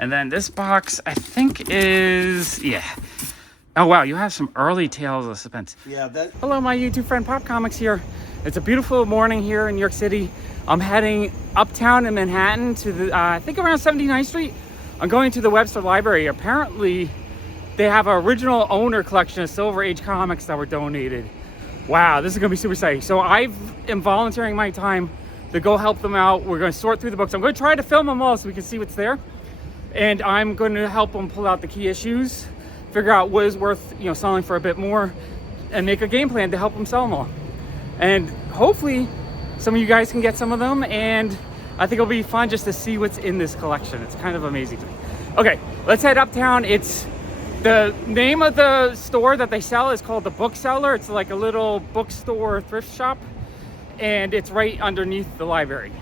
And then this box, I think is, yeah. Oh, wow, you have some early Tales of Suspense. Yeah, that. Hello, my YouTube friend, Pop Comics here. It's a beautiful morning here in New York City. I'm heading uptown in Manhattan to the, I think around 79th Street. I'm going to the Webster Library. Apparently, they have an original owner collection of Silver Age comics that were donated. Wow, this is gonna be super exciting. So I am volunteering my time to go help them out. We're gonna sort through the books. I'm gonna try to film them all so we can see what's there. And I'm gonna help them pull out the key issues, figure out what is worth, selling for a bit more, and make a game plan to help them sell them all. And hopefully some of you guys can get some of them, and I think it'll be fun just to see what's in this collection. It's kind of amazing to me. Okay, let's head uptown. The name of the store that they sell is called the Book Cellar. It's like a little bookstore thrift shop, and it's right underneath the library.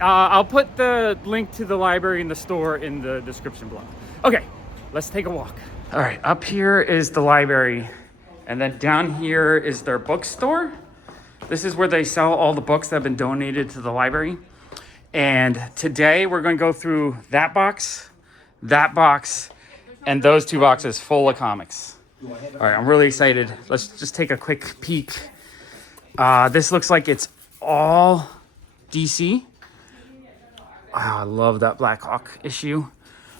I'll put the link to the library and the store in the description below. Okay, let's take a walk. All right, up here is the library, and then down here is their bookstore. This is where they sell all the books that have been donated to the library. And today we're going to go through that box, and those two boxes full of comics. All right, I'm really excited. Let's just take a quick peek. This looks like it's all DC. Wow, I love that Black Hawk issue.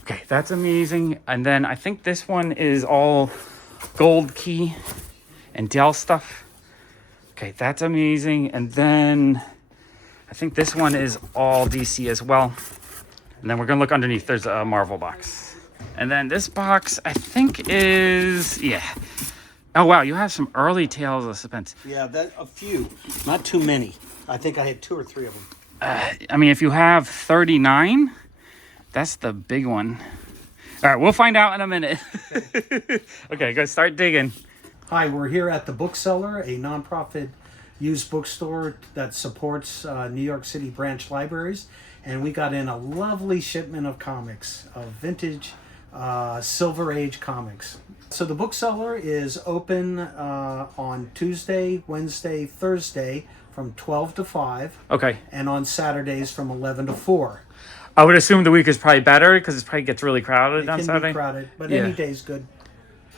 Okay, that's amazing. And then I think this one is all Gold Key and Dell stuff. Okay, that's amazing. And then I think this one is all DC as well. And then we're gonna look underneath. There's a Marvel box. And then this box, I think is, yeah. Oh, wow, you have some early Tales of Suspense. Yeah, a few. Not too many. I think I had 2 or 3 of them. I mean, if you have 39, that's the big one. All right, we'll find out in a minute. Okay, go start digging. Hi, we're here at the Book Cellar, a nonprofit used bookstore that supports New York City branch libraries. And we got in a lovely shipment of comics, of vintage Silver Age comics. So the Book Cellar is open on Tuesday, Wednesday, Thursday from 12 to 5. Okay. And on Saturdays from 11 to 4. I would assume the week is probably better because it probably gets really crowded on Saturday. It can be crowded, but any day's good.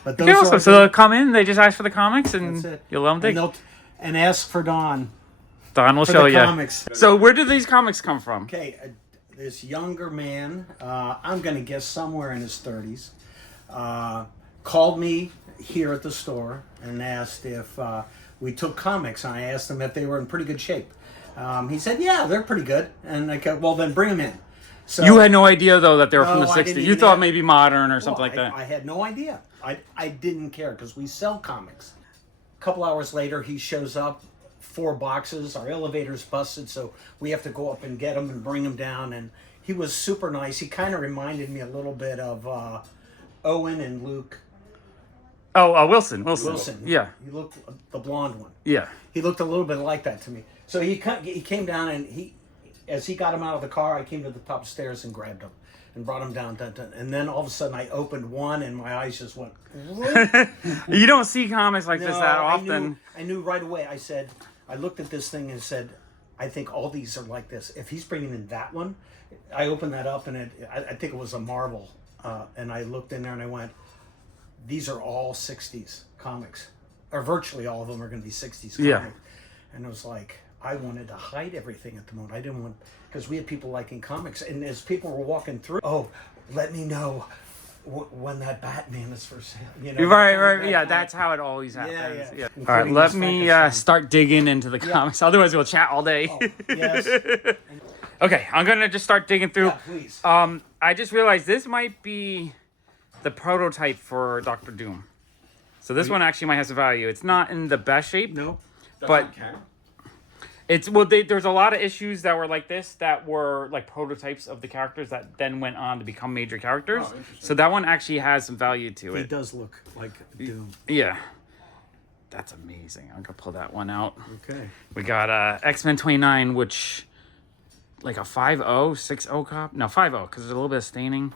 But those awesome. So they'll come in, they just ask for the comics, and you'll let them dig. And ask for Don. Don will show you. Comics. So where do these comics come from? Okay, this younger man, I'm going to guess somewhere in his 30s, called me here at the store and asked if we took comics. And I asked him if they were in pretty good shape. He said, yeah, they're pretty good. And I go, well, then bring them in. So, you had no idea, though, that they were from the 60s. You thought maybe modern or something like that. I had no idea. I didn't care because we sell comics. A couple hours later, he shows up, 4 boxes. Our elevator's busted, so we have to go up and get them and bring them down. And he was super nice. He kind of reminded me a little bit of Owen and Luke. Oh, Wilson. Yeah. He looked the blonde one. Yeah. He looked a little bit like that to me. So he came down, and as he got him out of the car, I came to the top of the stairs and grabbed him and brought him down. And then all of a sudden I opened one and my eyes just went. You don't see comics like this that often. I knew right away. I looked at this thing and said, I think all these are like this. If he's bringing in that one, I opened that up and I think it was a Marvel. And I looked in there and I went, these are all 60s comics. Or virtually all of them are going to be 60s comics. Yeah. And it was like, I wanted to hide everything at the moment. I didn't want, because we had people liking comics. And as people were walking through, let me know when that Batman is for sale. Right. Yeah, that's how it always happens. Yeah. All right, let me start digging into the comics. Otherwise, we'll chat all day. Yes. Okay, I'm going to just start digging through. Yeah, please. I just realized this might be the prototype for Dr. Doom. So this one actually might have some value. It's not in the best shape. No. But there's a lot of issues that were like this that were like prototypes of the characters that then went on to become major characters. Oh, so that one actually has some value to it. It does look like Doom. Yeah. That's amazing. I'm going to pull that one out. Okay. We got X-Men 29, which like a 5.0, 6.0 cop. No, 5.0 because there's a little bit of staining.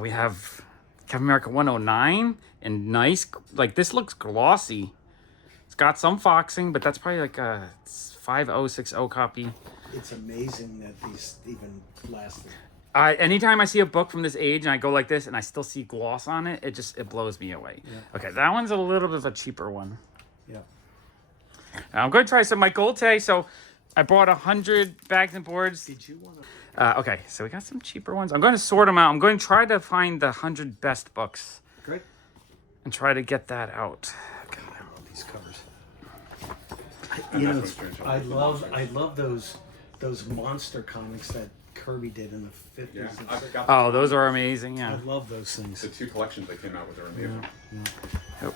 We have Captain America 109 and nice. Like this looks glossy. It's got some foxing, but that's probably like a 5.0, 6.0 copy. It's amazing that these even lasted. Anytime I see a book from this age and I go like this and I still see gloss on it, it blows me away. Yeah. Okay, that one's a little bit of a cheaper one. Yeah. Now I'm going to try some my gold today. So I bought 100 bags and boards. Did you want to? Okay, so we got some cheaper ones. I'm going to sort them out. I'm going to try to find the 100 best books. Great. And try to get that out. God, I love these covers. I love those monster comics that Kirby did in the 50s. Yeah, and I've got Oh, those are amazing. I Yeah. love those things. the 2 collections they came out with are amazing. Oh.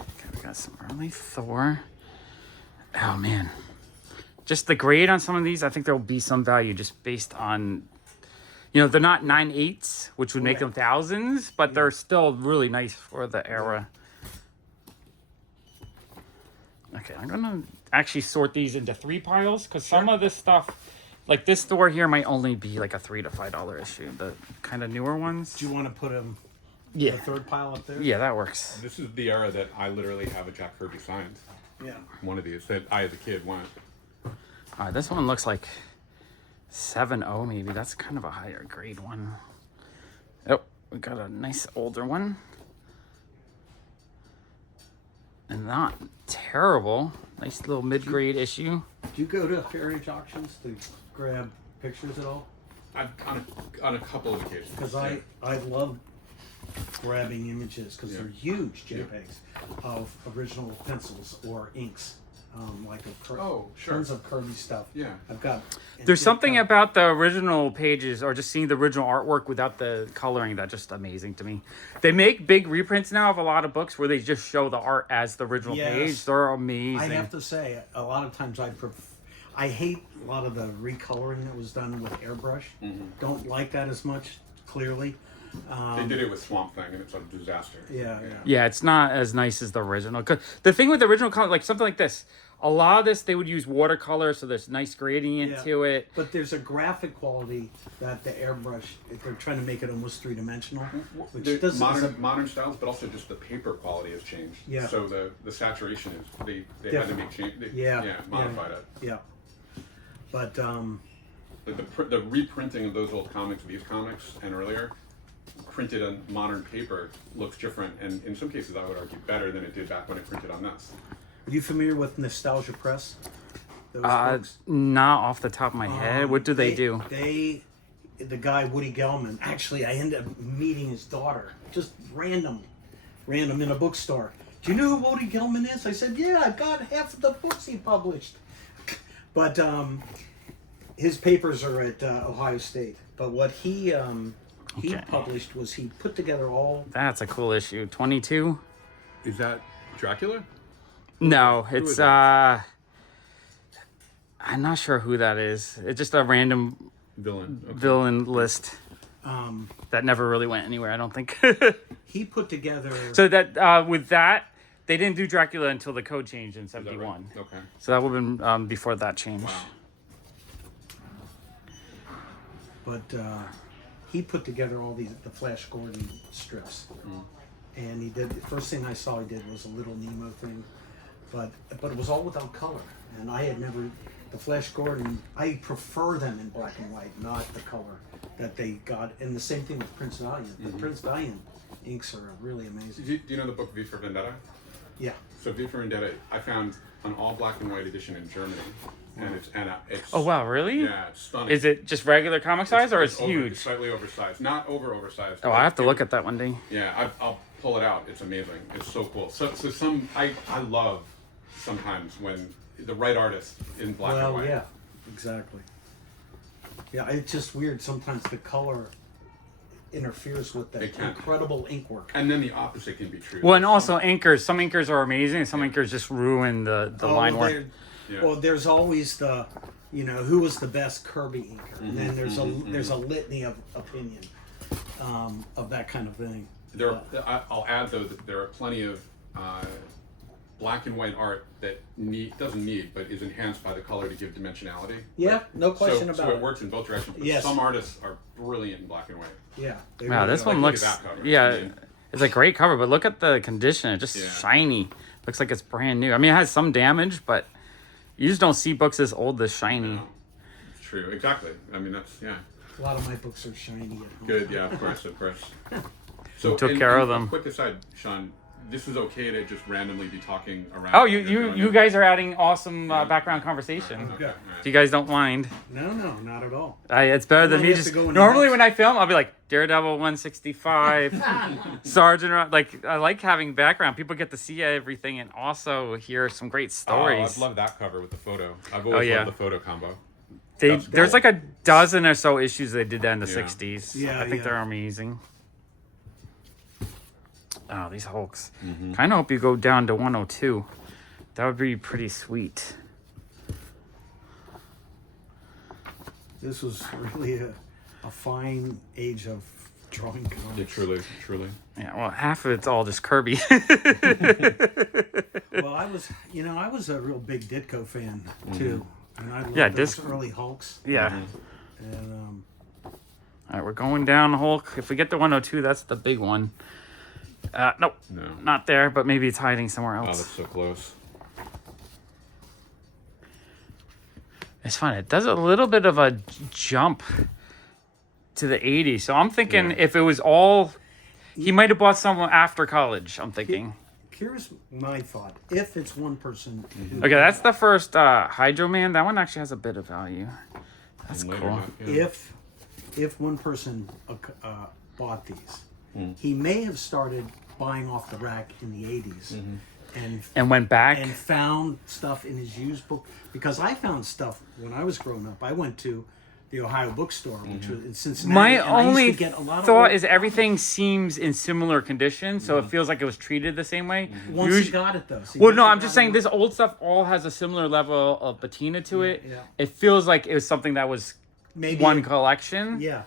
Okay, we got some early Thor. Oh man, just the grade on some of these. I think there will be some value just based on, they're not 9/8, which would make them thousands, but they're still really nice for the era. Okay, I'm gonna actually sort these into 3 piles because some of this stuff, like this Thor here, might only be like a $3 to $5 issue. The kind of newer ones. Do you want to put them? Yeah. The third pile up there. Yeah, that works. This is the era that I literally have a Jack Kirby signed. Yeah. One of these that I, as a kid, wanted. All right, this one looks like 7.0 maybe. That's kind of a higher grade one. Oh, we got a nice older one. And not terrible. Nice little mid-grade issue. Do you go to Heritage auctions to grab pictures at all? I've on a couple of occasions. Because I love grabbing images because they're huge JPEGs of original pencils or inks, like tons of Kirby stuff. Yeah. I've got. There's something about the original pages or just seeing the original artwork without the coloring that's just amazing to me. They make big reprints now of a lot of books where they just show the art as the original page. They're amazing. I have to say, a lot of times I hate a lot of the recoloring that was done with airbrush. Don't like that as much, clearly. They did it with Swamp Thing, and it's a disaster. Yeah, it's not as nice as the original. 'Cause the thing with the original color, like something like this, a lot of this they would use watercolor, so there's nice gradient to it. But there's a graphic quality that the airbrush, they're trying to make it almost 3-dimensional. Which doesn't Modern styles, but also just the paper quality has changed. Yeah. So the saturation is they had to make change. Modified it. Yeah. But The reprinting of those old comics, these comics, and earlier, printed on modern paper looks different, and in some cases I would argue better than it did back when it printed on this. Are you familiar with Nostalgia Press? Those books? Not off the top of my head. What do they do? The guy Woody Gelman. Actually, I ended up meeting his daughter, just random in a bookstore. Do you know who Woody Gelman is? I said, yeah, I've got half of the books he published. But his papers are at Ohio State. But what he published was he put together all. That's a cool issue. 22. Is that Dracula? No, it's I'm not sure who that is. It's just a random villain list that never really went anywhere, I don't think. He put together. So that with that, they didn't do Dracula until the code changed in '71. Right? Okay. So that would have been before that changed. Wow. But he put together all the Flash Gordon strips, and he did. The first thing I saw he did was a little Nemo thing, but it was all without color, and I had never. The Flash Gordon, I prefer them in black and white, not the color that they got. And the same thing with Prince Valiant. The Prince Valiant inks are really amazing. Do you know the book V for Vendetta? Yeah. So V for Vendetta, I found an all black and white edition in Germany, and it's Oh wow, really? Yeah, it's stunning. Is it just regular comic size or it's huge? It's slightly oversized, not oversized. Oh, I have to look at that one day. Yeah, I'll pull it out. It's amazing. It's so cool. So I love sometimes when the right artist in black and white. Well, yeah, exactly. Yeah, it's just weird. Sometimes the color interferes with the incredible ink work. And then the opposite can be true. Well, and also inkers. Some inkers are amazing, and some inkers just ruin the line work. Yeah. Well, there's always the, who was the best Kirby inker, and then there's a litany of opinion of that kind of thing. I'll add though that there are plenty of black and white art that doesn't need, but is enhanced by the color to give dimensionality. Yeah, no question about it. So it works in both directions. But Yes. some artists are brilliant in black and white. Yeah. Wow, this one Look looks. at that cover. Yeah, it's a great cover, but look at the condition. It's just shiny. Looks like it's brand new. I mean, it has some damage, but you just don't see books this old this shiny. No, it's true. Exactly. I mean, A lot of my books are shiny at home. Good, yeah, of course, of course. So Took care of them. Quick aside, Sean, this is okay to just randomly be talking around. Oh, you guys are adding awesome background conversation. Okay, all right. If you guys don't mind. No, not at all. It's better than might me have just... to go in the Normally house. when I film, I'll be like, Daredevil 165, Sergeant... Like, I like having background. People get to see everything and also hear some great stories. Oh, I love that cover with the photo. I've always loved the photo combo. There's like a dozen or so issues they did that in the 60s. Yeah, I think they're amazing. Oh, these Hulks. Kind of hope you go down to 102. That would be pretty sweet. This was really a fine age of drawing comics. Yeah, truly. Yeah, well, half of it's all just Kirby. Well, I was a real big Ditko fan too, and I loved those early Hulks. Yeah. And All right, we're going down Hulk. If we get to 102, that's the big one. Nope. No. Not there, but maybe it's hiding somewhere Oh, else. that's so close. It's fun. It does a little bit of a jump to the 80s. So I'm thinking if it was all... He might have bought some after college, I'm thinking. Here's my thought: if it's one person, Okay, that's the first Hydro Man. That one actually has a bit of value. That's cool. If one person bought these, he may have started buying off the rack in the 80s And went back. and found stuff in his used book, because I found stuff when I was growing up. I went to the Ohio bookstore, which was in Cincinnati. My and I used only to get a lot thought of is everything seems in similar condition, so it feels like it was treated the same way. once you got it though. See, Well, once no, you I'm got just it, saying this old stuff all has a similar level of patina to it. yeah. It feels like it was something that was maybe one collection. Yeah,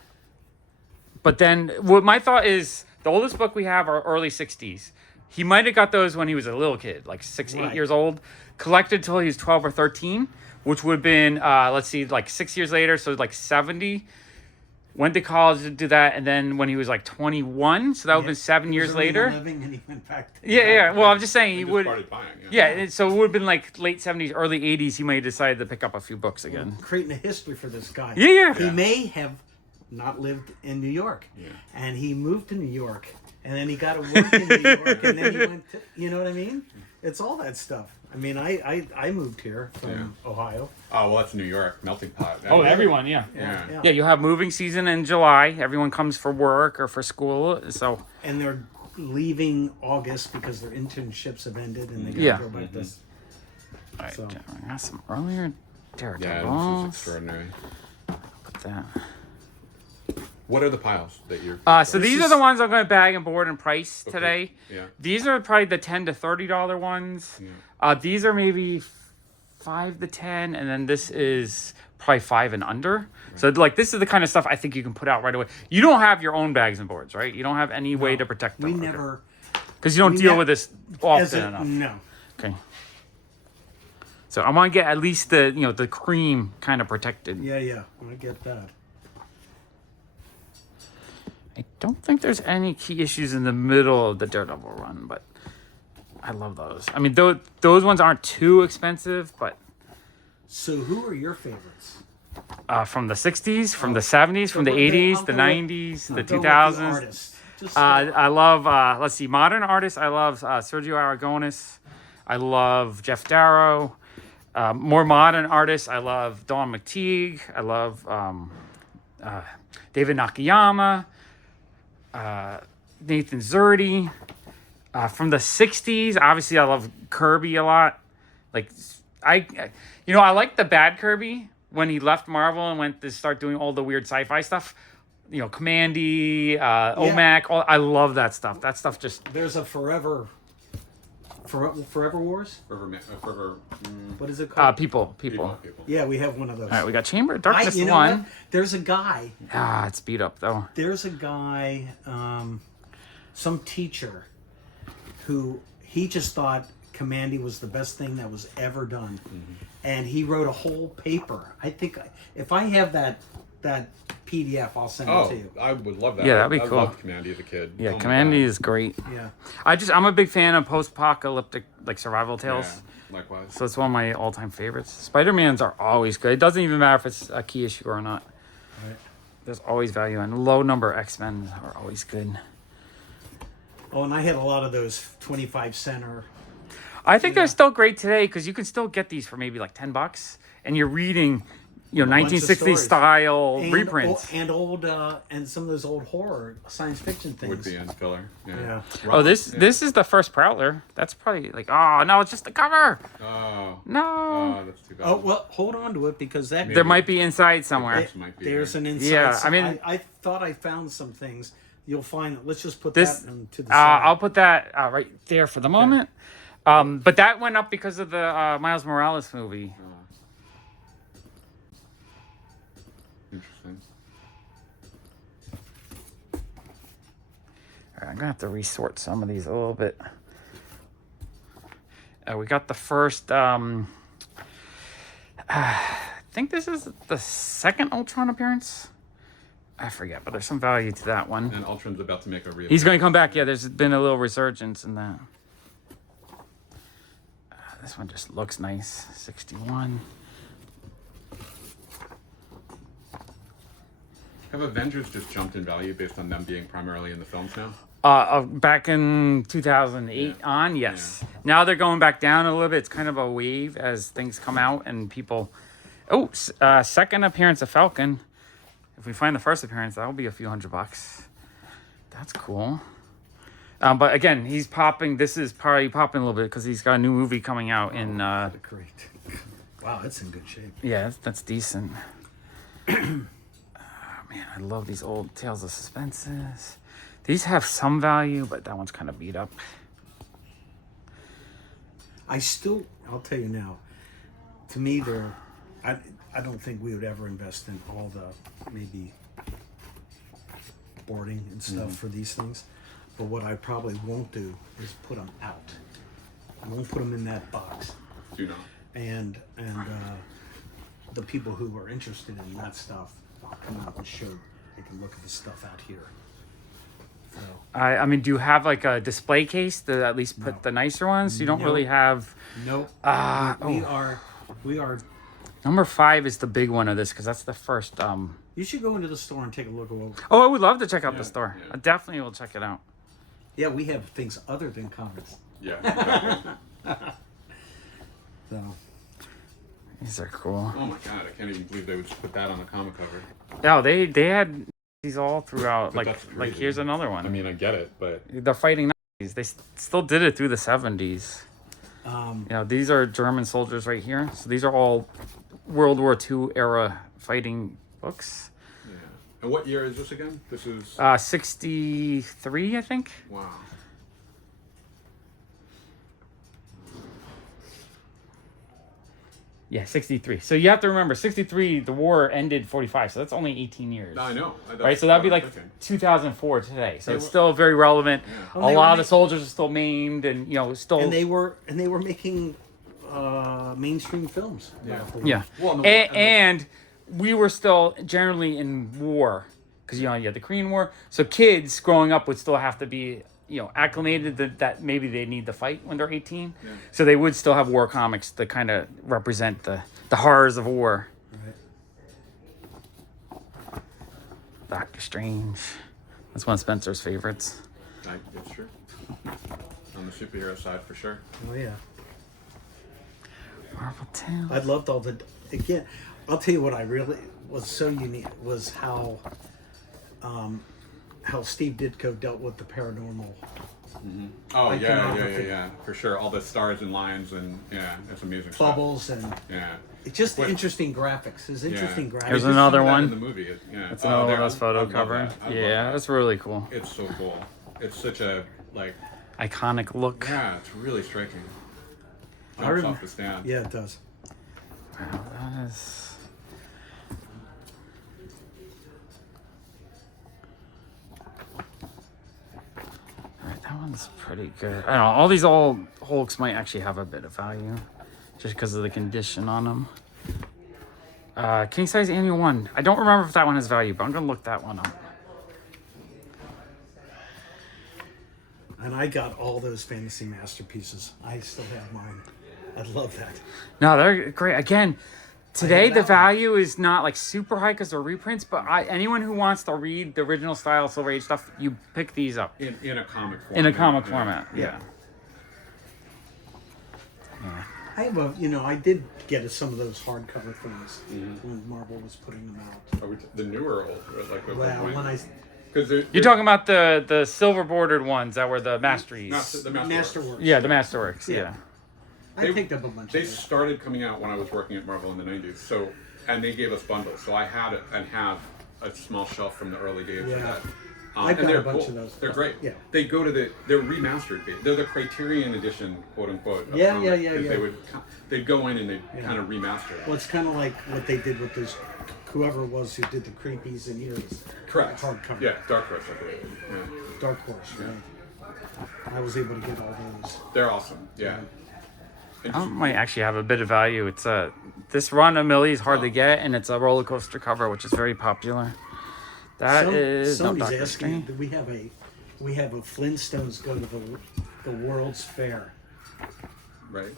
But then, what my thought is, the oldest book we have are early 60s. He might have got those when he was a little kid, like 6, 8 years old. Collected till he was 12 or 13, which would have been, let's see, like 6 years later, so like 70. Went to college to do that, and then when he was like 21, so that would have been 7 He was years earning a later. living and he went back to Yeah. Well, I'm just saying he Just would. started buying. Yeah, so it would have been like late 70s, early 80s. He might have decided to pick up a few books again. creating a history for this guy. Yeah. He may have not lived in New York, and he moved to New York, and then he got to work in New York, and then he went to, you know what I mean? It's all that stuff. I mean, I moved here from Ohio. Oh, well, that's New York, melting pot. Oh, everyone, yeah. Yeah. Yeah, you have moving season in July. Everyone comes for work or for school, so... And they're leaving August because their internships have ended, and they got to Yeah. go back this. All right, So- I got some earlier Yeah, Daredevils. this is extraordinary. Put that. What are the piles that you're... So these are the ones I'm going to bag and board and price today. Yeah. These are probably the $10 to $30 ones. These are maybe 5 to 10, and then this is probably 5 and under. Right. So like this is the kind of stuff I think you can put out right away. You don't have your own bags and boards, right? You don't have any way to protect them. We never... Because you don't deal with this often a- enough. No. Okay. So I want to get at least the cream kind of protected. Yeah, I get that. I don't think there's any key issues in the middle of the Daredevil run, but I love those. I mean, those ones aren't too expensive, but So who are your favorites? from the 60s, from the 70s, from the I'll 80s, go the with- 90s, the I'll go with 2000s. artists. Just I love, let's see, modern artists. I love Sergio Aragonis. I love Jeff Darrow. More modern artists, I love Dawn McTeague. I love David Nakayama. Nathan Zerdy. From the 60s, obviously I love Kirby a lot. Like I like the bad Kirby when he left Marvel and went to start doing all the weird sci-fi stuff. Commandy, OMAC. I love that stuff. That stuff just... There's a Forever Wars? Forever... What is it called? People. Yeah, we have one of those. All right, we got Chamber of Darkness you know 1. what? There's a guy. It's beat up though. There's a guy, some teacher, who he just thought Commandy was the best thing that was ever done, and he wrote a whole paper. I think if I have that PDF, I'll send it to you. I would love that. Yeah, that'd be cool. I loved Commandy as a kid. Yeah, Oh my Commandy God. is great. Yeah. I'm a big fan of post-apocalyptic like survival tales. Yeah, likewise. So it's one of my all-time favorites. Spider-Mans are always good. It doesn't even matter if it's a key issue or not. Right. There's always value, and low number X-Men are always good. Oh, and I had a lot of those 25-cent or I think they're still great today because you can still get these for maybe like $10, and you're reading, you know, bunch of 1960s stories. style and reprints. and old and some of those old horror science fiction things. Would be in filler. Yeah. Yeah. Oh, this is the first Prowler. That's probably like, oh no, it's just the cover. Oh. No, Oh, that's too bad. Oh well, hold on to it because that there might be inside somewhere. It might be there's there. an inside. Yeah, I mean- I thought I found some things. You'll find. Let's just put This, that to the side. I'll put that right there for the moment. But that went up because of the Miles Morales movie. Interesting. All right, I'm gonna have to resort some of these a little bit. We got the first. I think this is the second Ultron appearance. I forget, but there's some value to that one. And Ultron's about to make a reappearance. He's going to come back. Yeah, there's been a little resurgence in that. This one just looks nice. 61. Have Avengers just jumped in value based on them being primarily in the films now? Back in 2008 on, yes. Now they're going back down a little bit. It's kind of a wave as things come out and people... Oh, second appearance of Falcon. If we find the first appearance, that'll be a few $100. That's cool. But again, he's popping. This is probably popping a little bit because he's got a new movie coming out in... Great. Wow, that's in good shape. Yeah, that's decent. Man, I love these old Tales of Suspenses. These have some value, but that one's kind of beat up. I'll tell you now, to me, I don't think we would ever invest in all the maybe boarding and stuff for these things. But what I probably won't do is put them out. I won't put them in that box. Do not. And the people who are interested in that stuff, I'll come out and show. They can look at the stuff out here. So, I mean, do you have like a display case to at least put the nicer ones? You don't No. really have... nope. We are. Number 5 is the big one of this because that's the first... You should go into the store and take a look at what. Oh, I would love to check out the store. yeah. I definitely will check it out. Yeah, we have things other than comics. Yeah. Exactly. So. These are cool. Oh my god, I can't even believe they would just put that on the comic cover. Yeah, they had these all throughout. But that's Like crazy. here's another one. I mean, I get it, but They're fighting Nazis. They still did it through the 70s. You know, these are German soldiers right here. So these are all World War II era fighting books. yeah. And what year is this again? This is 63, I think. wow. Yeah, 63. So you have to remember, 63, the war ended 45. So that's only 18 years. No, I know. Right, so that'd be like 2004 today. So it's still very relevant. A lot of the soldiers are still maimed, and you know, still. And they were making mainstream films. Yeah. Well, and we were still generally in war because you know you had the Korean War. So kids growing up would still have to be acclimated that maybe they need to fight when they're 18. Yeah. So they would still have war comics to kind of represent the horrors of war. Right. Doctor Strange. That's one of Spencer's favorites. It's true. On the superhero side, for sure. Oh yeah. Marvel Tales. I loved all the. Again, I'll tell you what I really was so unique was how Steve Ditko dealt with the paranormal. Oh yeah, Iconography. for sure. All the stars and lines and it's amazing. Bubbles and Stuff. Yeah. it's just What- interesting graphics. His interesting graphics. Here's They just another showed that one. in the movie. Yeah. That's another one of those I photo love cover. that. I love Yeah, that. that's really cool. It's so cool. It's such a Iconic look. yeah. It's really striking. I Jumps rem- off the stand. Yeah, it does. Wow, that is. Alright, that one's pretty good. I don't know, all these old Hulks might actually have a bit of value just because of the condition on them. King Size Annual 1. I don't remember if that one has value, but I'm going to look that one up. And I got all those fantasy masterpieces. I still have mine. I love that. No, they're great. Again, Today, have the that value is not like super high because they're reprints, but anyone who wants to read the original style Silver Age stuff, you pick these up. In a comic format. In a comic format, yeah. I have I did get some of those hardcover things when Marvel was putting them out. Are we the newer or old? Like the Well, when I because You're talking about the silver bordered ones that were the masteries. the Masterworks. Yeah, the Masterworks. Yeah. I picked up a bunch They of those. started coming out when I was working at Marvel in the 90s. So, and they gave us bundles. So I had and have a small shelf from the early days of Yeah. that. I've And got a they're bunch cool. of those. They're great. Yeah. They go to they're remastered. They're the Criterion edition, quote unquote. of Yeah, comics, yeah, 'cause they'd go in and they'd kind of remaster it. Well, it's kind of like what they did with those, whoever it was who did the Creepies and Ears. Correct. Hardcover. Yeah, Dark Horse, I believe. Yeah. Dark Horse, right? I was able to get all those. They're awesome. Yeah. I might actually have a bit of value. It's this run of Millie is hard to get, and it's a roller coaster cover, which is very popular. That is no Somebody's Dr. asking. Strange. Do we have a Flintstones go to the World's Fair, Right.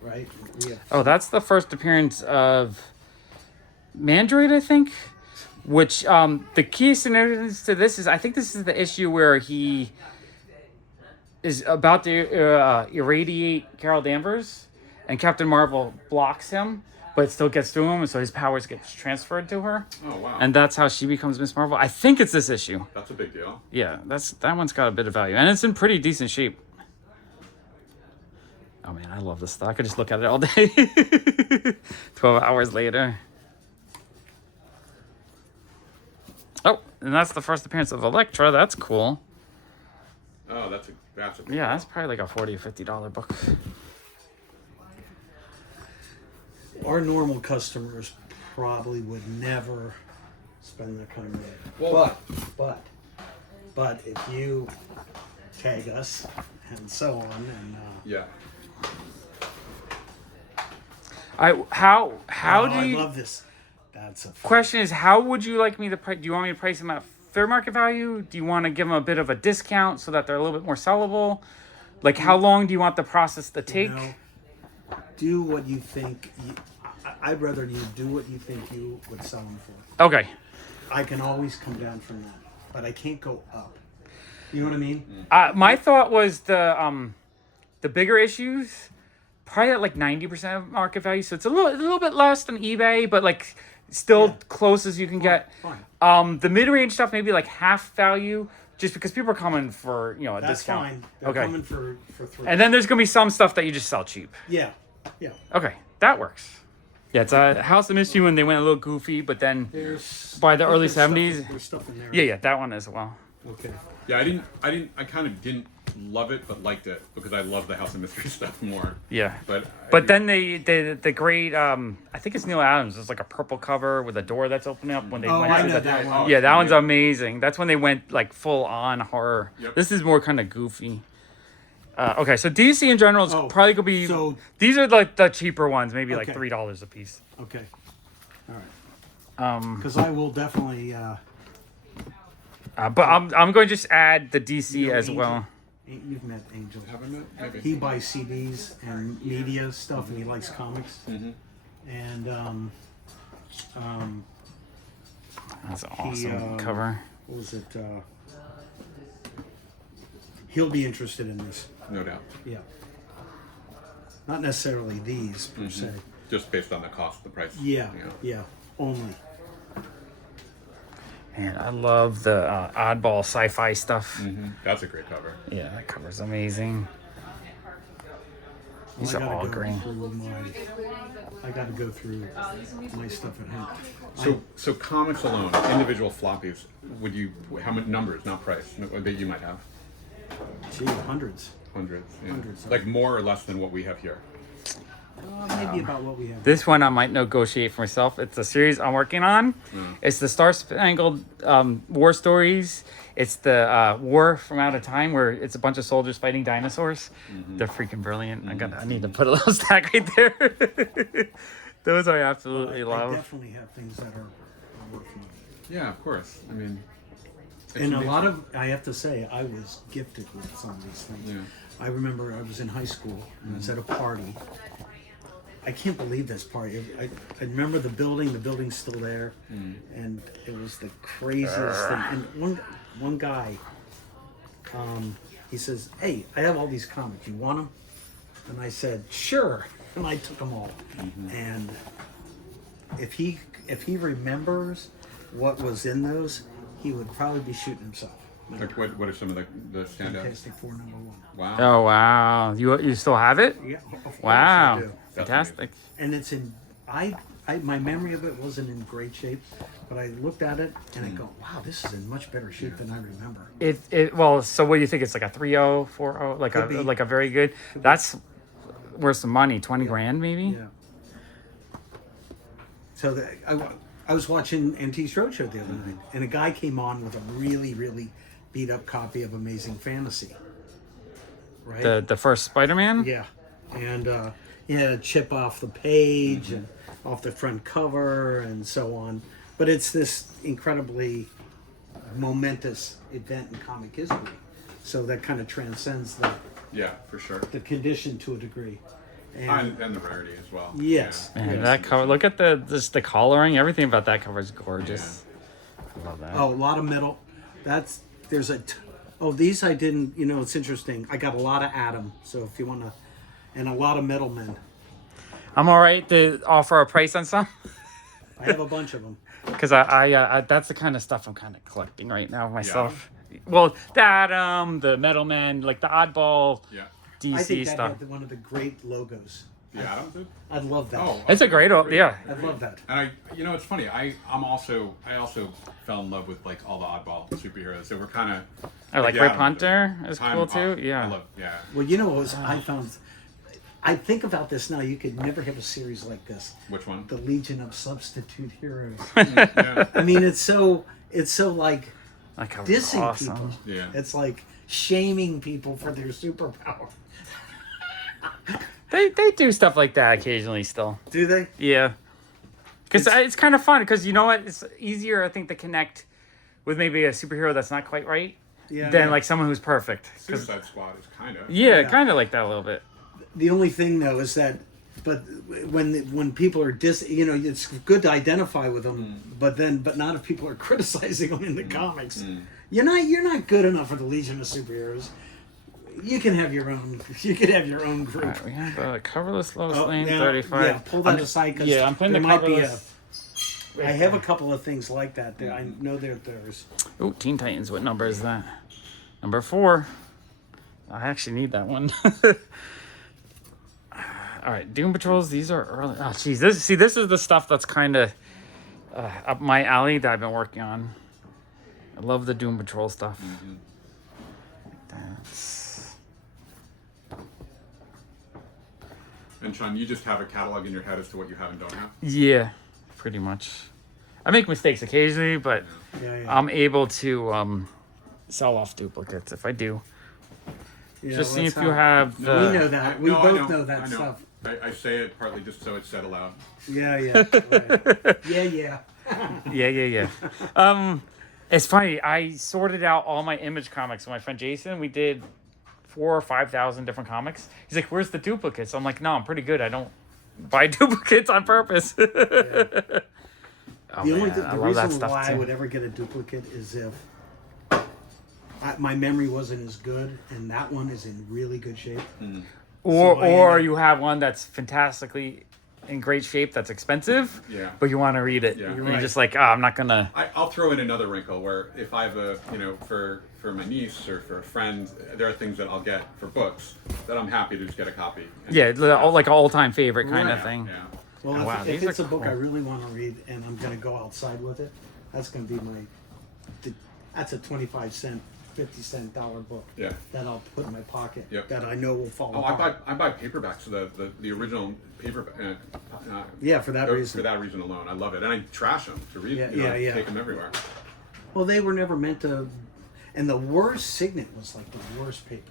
right? We have, Oh, that's the first appearance of Mandroid, I think. Which the key significance to this is, I think this is the issue where he is about to irradiate Carol Danvers, and Captain Marvel blocks him, but it still gets to him, and so his powers get transferred to her, Oh wow. and that's how she becomes Miss Marvel. I think it's this issue. That's a big deal. Yeah, that one's got a bit of value, and it's in pretty decent shape. Oh man, I love this stuff. I could just look at it all day. 12 hours later. Oh, and that's the first appearance of Elektra. That's cool. Oh, that's a big Yeah, deal. that's probably like a $40 or $50 book. our normal customers probably would never spend that kind of money. Well- But if you tag us and so on, and Yeah. How do I you? love this. That's a Question is, how would you like me to price? Do you want me to price them at fair market value? Do you want to give them a bit of a discount so that they're a little bit more sellable? Like, how long do you want the process to take? Do what you think. I'd rather you do what you think you would sell them for. Okay. I can always come down from that, but I can't go up. You know what I mean? My thought was the bigger issues, probably at like 90% of market value. So it's a little bit less than eBay, but like still close as you can get. Fine. The mid-range stuff maybe like half value, just because people are coming for a That's discount. fine. They're Okay. coming for three. And then there's gonna be some stuff that you just sell cheap. Yeah. Okay, that works. Yeah, it's a House of Mystery when they went a little goofy, but then by the early 70s. There's stuff in there. Yeah, that one as well. Okay. Yeah, I kind of didn't love it, but liked it because I love the House of Mystery stuff more. Yeah. But Then the great I think it's Neil Adams. There's like a purple cover with a door that's opening up when they went I through know the. that one. Yeah, that one's amazing. That's when they went like full on horror. Yep. This is more kind of goofy. Okay, so DC in general is probably gonna be. so- These are like the cheaper ones, maybe like Okay. $3 a piece. Okay. All right. Because I will definitely. But I'm going to just add the DC know as Angel? well. You've met Angel. have I met? Maybe. He buys CDs and media stuff, and he likes comics. And That's an awesome he, cover. what was it? He'll be interested in this. No doubt. Yeah. Not necessarily these per se. Just based on the cost, the price. Yeah. You know. Yeah. Only. Man, I love the oddball sci-fi stuff. That's a great cover. Yeah, that cover's amazing. These I are gotta all go green. I got to go through my stuff at home. So comics alone, individual floppies, how many numbers, not price, that you might have? Gee, hundreds. Hundreds. Yeah. Hundreds. Like more or less than what we have here. Maybe about what we have. This one I might negotiate for myself. It's a series I'm working on. It's the Star Spangled War Stories. It's the War from Out of Time, where it's a bunch of soldiers fighting dinosaurs. They're freaking brilliant. I need to put a little stack right there. Those I absolutely I love. definitely have things that are worth money. Yeah, of course. I mean, And a lot of, I have to say, I was gifted with some of these things. Yeah. I remember I was in high school and I was at a party. I can't believe this part. I remember the building. The building's still there, and it was the craziest thing. And one guy, he says, "Hey, I have all these comics. You want them?" And I said, "Sure." And I took them all. And if he remembers what was in those, he would probably be shooting himself. Like what are some of the standouts? Fantastic Four #1. Wow. Oh wow, you still have it? Yeah, of course Wow, I do. fantastic. And it's in my memory of it wasn't in great shape, but I looked at it and I go, wow, this is in much better shape than I remember. Well, so what do you think? It's like a 3.0, 4.0, like a very good. That's worth some money, 20 grand maybe. Yeah. So I was watching Antiques Roadshow the other night, and a guy came on with a really, really beat up copy of Amazing Fantasy. Right. The first Spider-Man. Yeah, and chip off the page and off the front cover and so on. But it's this incredibly momentous event in comic history, so that kind of transcends Yeah, for sure. the condition to a degree. And the rarity as well. Yes. Yeah. Man, that cover. Look at the coloring. Everything about that cover is gorgeous. I love that. Oh, a lot of metal. These I didn't. It's interesting. I got a lot of Adam. So if you want to, and a lot of Metalmen. I'm all right to offer a price on some. I have a bunch of them. Because I that's the kind of stuff I'm kind of collecting right now myself. Yeah. Well, that the Metal Man, like the oddball DC I think that stuff. had one of the great logos. Yeah, I'd love that. Oh, it's a great, yeah. I'd love that. And it's funny. I also fell in love with like all the oddball superheroes. So we're kind of. I like Rip Hunter is cool too. Yeah. I love. Yeah. Well, I found. I think about this now. You could never have a series like this. Which one? The Legion of Substitute Heroes. Yeah. I mean, it's so like dissing awesome. people. Yeah. It's like shaming people for their superpower. They do stuff like that occasionally still. Do they? Yeah. Because it's kind of fun. Because you know what? It's easier, I think, to connect with maybe a superhero that's not quite right than like someone who's perfect. Suicide Squad is kind of. Yeah, kind of like that a little bit. The only thing though is that, but when people are it's good to identify with them, but not if people are criticizing them in the comics. You're not good enough for the Legion of Superheroes. You can have your own. You could have your own group. Right, we have a coverless Lois Lane 35. Yeah, pull that aside because I'm putting the coverless. I have a couple of things like that. I know there's. Oh, Teen Titans. What number is that? Number 4. I actually need that one. All right, Doom Patrols. These are early. Oh, geez. This is the stuff that's kind of up my alley that I've been working on. I love the Doom Patrol stuff. That's. And Sean, you just have a catalog in your head as to what you have and don't have? Yeah, pretty much. I make mistakes occasionally, but I'm able to sell off duplicates if I do. Yeah, just see if you have the... We know that. We both know that stuff. I say it partly just so it's said aloud. Yeah. Right. Yeah. Yeah. It's funny. I sorted out all my Image comics with my friend Jason. We did 4,000 or 5,000 different comics. He's like, "Where's the duplicates?" I'm like, "No, I'm pretty good. I don't buy duplicates on purpose." The reason why I would ever get a duplicate is if my memory wasn't as good, and that one is in really good shape. Or you have one that's fantastically in great shape that's expensive, but you want to read it. Yeah. You're just like, I'm not gonna. I'll throw in another wrinkle where if I have for my niece or for a friend, there are things that I'll get for books that I'm happy to just get a copy. Yeah, like an all-time favorite kind of thing. Yeah. Well, if it's a book I really want to read and I'm going to go outside with it, that's going to be that's a 25-cent, 50-cent book that I'll put in my pocket that I know will fall apart. I buy paperbacks, the original paperback. For that reason. For that reason alone, I love it, and I trash them to read. Take them everywhere. Well, they were never meant to. And the worst Signet was like the worst paper.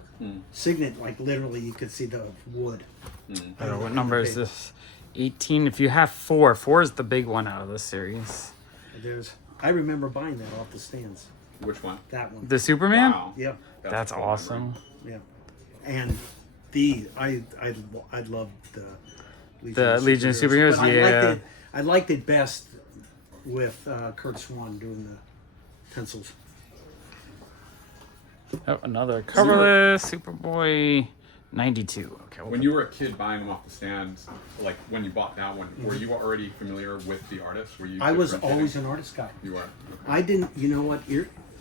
Signet, like literally, you could see the wood. I don't know what number is this. 18. If you have 4 is the big one out of this series. I remember buying that off the stands. Which one? That one. The Superman? Wow. Yeah. That's awesome. Yeah. And I loved The Legion of Superheroes, But yeah. I liked it best with Kurt Swan doing the pencils. Oh, another coverless Superboy 92. Okay. When you were a kid buying them off the stands, like when you bought that one, were you already familiar with the artist? Were you? I was differentiating? always an artist guy. You were. Okay. I didn't. You know what?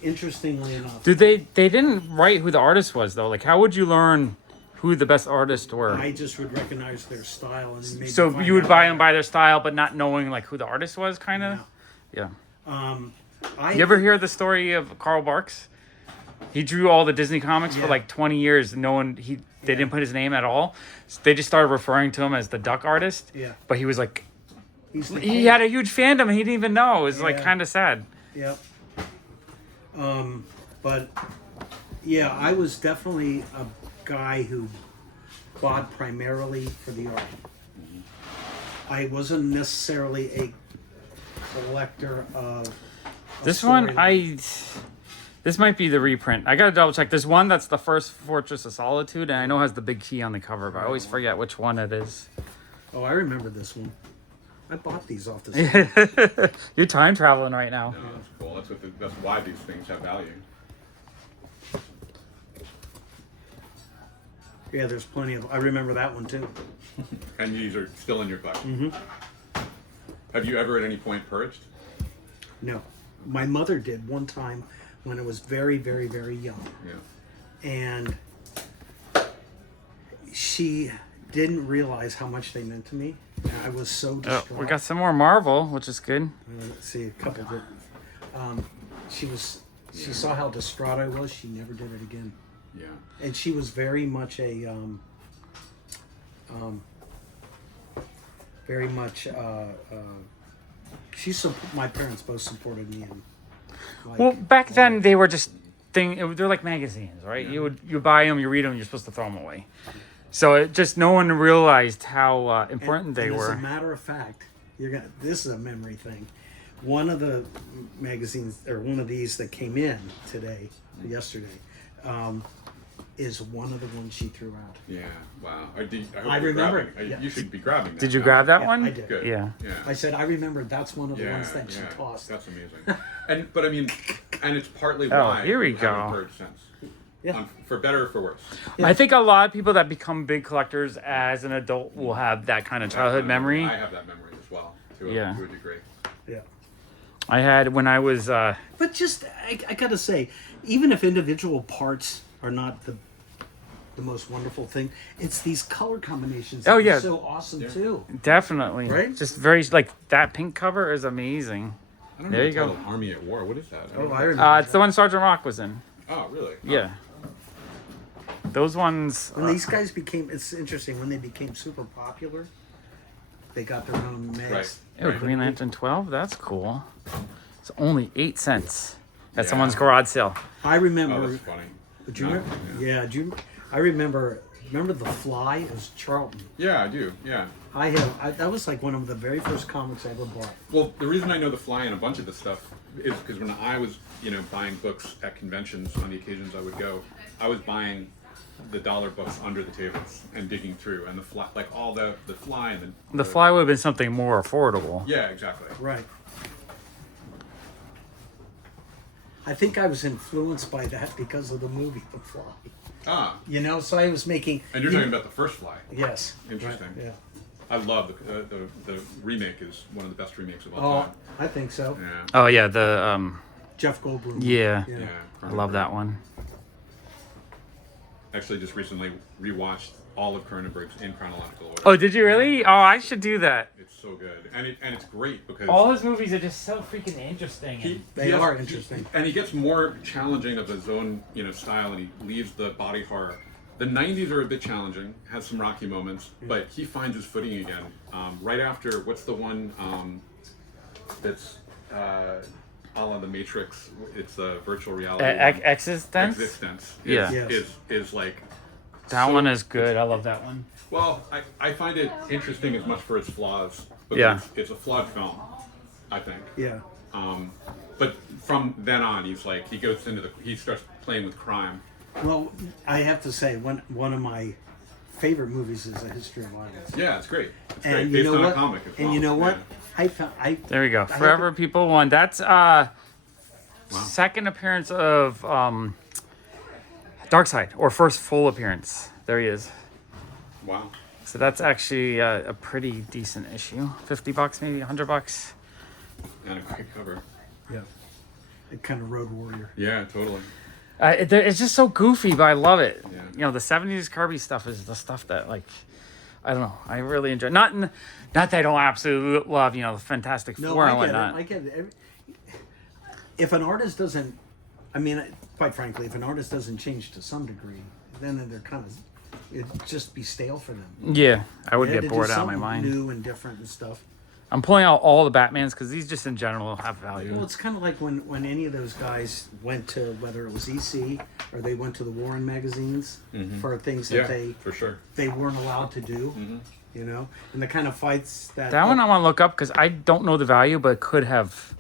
Interestingly enough, Did they didn't write who the artist was though? Like, how would you learn who the best artists were? I just would recognize their style, and then maybe So find you would out buy them by their style, but not knowing like who the artist was, kind of. Yeah. You ever hear the story of Carl Barks? He drew all the Disney comics for Yeah. like 20 years. They didn't put his name at all. So they just started referring to him as the Duck Artist. Yeah. But he was like, he he had a huge fandom and he didn't even know. It was like Yeah. kind of sad. Yep. But yeah, I was definitely a guy who bought primarily for the art. I wasn't necessarily a collector of. This one, this might be the reprint. I gotta double check. There's one that's the first Fortress of Solitude, and I know it has the big key on the cover, but I always forget which one it is. Oh, I remember this one. I bought these off the. You're time traveling right now. No, that's cool. That's why these things have value. Yeah, there's plenty of. I remember that one too. And these are still in your collection. Have you ever at any point purged? No, my mother did one time when I was very, very, very young, Yeah. and she didn't realize how much they meant to me. And I was so Oh, distraught. we got some more Marvel, which is good. Let's see a couple of. She saw how distraught I was. She never did it again. Yeah. And she was very much my parents both supported me in. Like, Well, back then they were just they're like magazines, right? You buy them, you read them, you're supposed to throw them away. So no one realized how important they and were. As a matter of fact, this is a memory thing. One of the magazines, or one of these that came in yesterday, is one of the ones she threw out. Yeah. Wow. I hope I you're remember grabbing- it. You should be grabbing that. Did you now. grab that Yeah, one? I did. Good. Yeah. Yeah. I said, I remember that's one of the ones that she tossed. That's amazing. But I mean, and it's partly Oh, why here we you haven't go. purged since. Yeah. For better or for worse. Yeah. I think a lot of people that become big collectors as an adult will have that kind of childhood memory. I have that memory as well, to Yeah. a degree. Yeah. I had when I was But just, I gotta say, even if individual parts are not the most wonderful thing, it's these color combinations that Oh, yeah. are so awesome too. definitely Right? just very like that pink cover is amazing. I don't There know you the go. title Army at War. What is that? Oh, I remember. It's the one Sergeant Rock was in. Oh, really? Yeah. Those ones. When these guys it's interesting, when they became super popular, they got their own mags. Right. Oh, Green Lantern 12? That's cool. It's only 8 cents at Yeah. someone's garage sale. I remember. Oh, that's funny. Do you remember? Yeah. I remember the Fly? It was Charlton. Yeah, I do. Yeah. That was like one of the very first comics I ever bought. Well, the reason I know the Fly and a bunch of this stuff is because when I was, buying books at conventions on the occasions I would go, I was buying the dollar books under the tables and digging through, and the Fly, like all the Fly and The Fly would have been something more affordable. Yeah, exactly. Right. I think I was influenced by that because of the movie The Fly. Ah, So I was making. and you're talking about the first Fly. Yes. Interesting. Right, yeah. I love the remake is one of the best remakes of all Oh, time. I think so. Yeah. Oh yeah, the Jeff Goldblum. yeah. Yeah. I love that one. Actually, just recently rewatched all of Cronenberg's in chronological order. Oh, did you really? Oh, I should do that. It's so good, and it's great because All his movies are just so freaking interesting. They are interesting. and he gets more challenging of his own style, and he leaves the body horror. The 90s are a bit challenging, has some rocky moments, but he finds his footing again. Right after, what's the one that's a la The Matrix? It's a virtual reality. one. Existence? Existence. Yeah. Yes. Is like. That so- one is good. I love that one. Well, I find it interesting as much for its flaws, because Yeah. it's a flawed film, I think. Yeah. But from then on, he starts playing with crime. Well, I have to say, one of my favorite movies is A History of Violence. Yeah, it's great. It's great. And you Based know on what? a comic as well. And you know what? Yeah. There we go. I had Forever People One. That's second appearance of Darkseid, or first full appearance. There he is. Wow. So that's actually a pretty decent issue. $50, maybe $100. And a great cover. Yeah. A kind of Road Warrior. Yeah, totally. It's just so goofy, but I love it. Yeah. You know, the 70s Kirby stuff is the stuff that, like, I don't know, I really enjoy. Not that I don't absolutely love, you know, the Fantastic No, Four and I get whatnot. it. I get it. If an artist doesn't, I mean, quite frankly, if an artist doesn't change to some degree, then they're kind of, it'd just be stale for them. Yeah, I would They had get to do bored out of my something mind. New and different and stuff. I'm pulling out all the Batmans because these just in general have value. Well, it's kind of like when any of those guys went to, whether it was EC or they went to the Warren magazines for things that for sure. they weren't allowed to do, you know, and the kind of fights that. That one I want to look up because I don't know the value, but it could have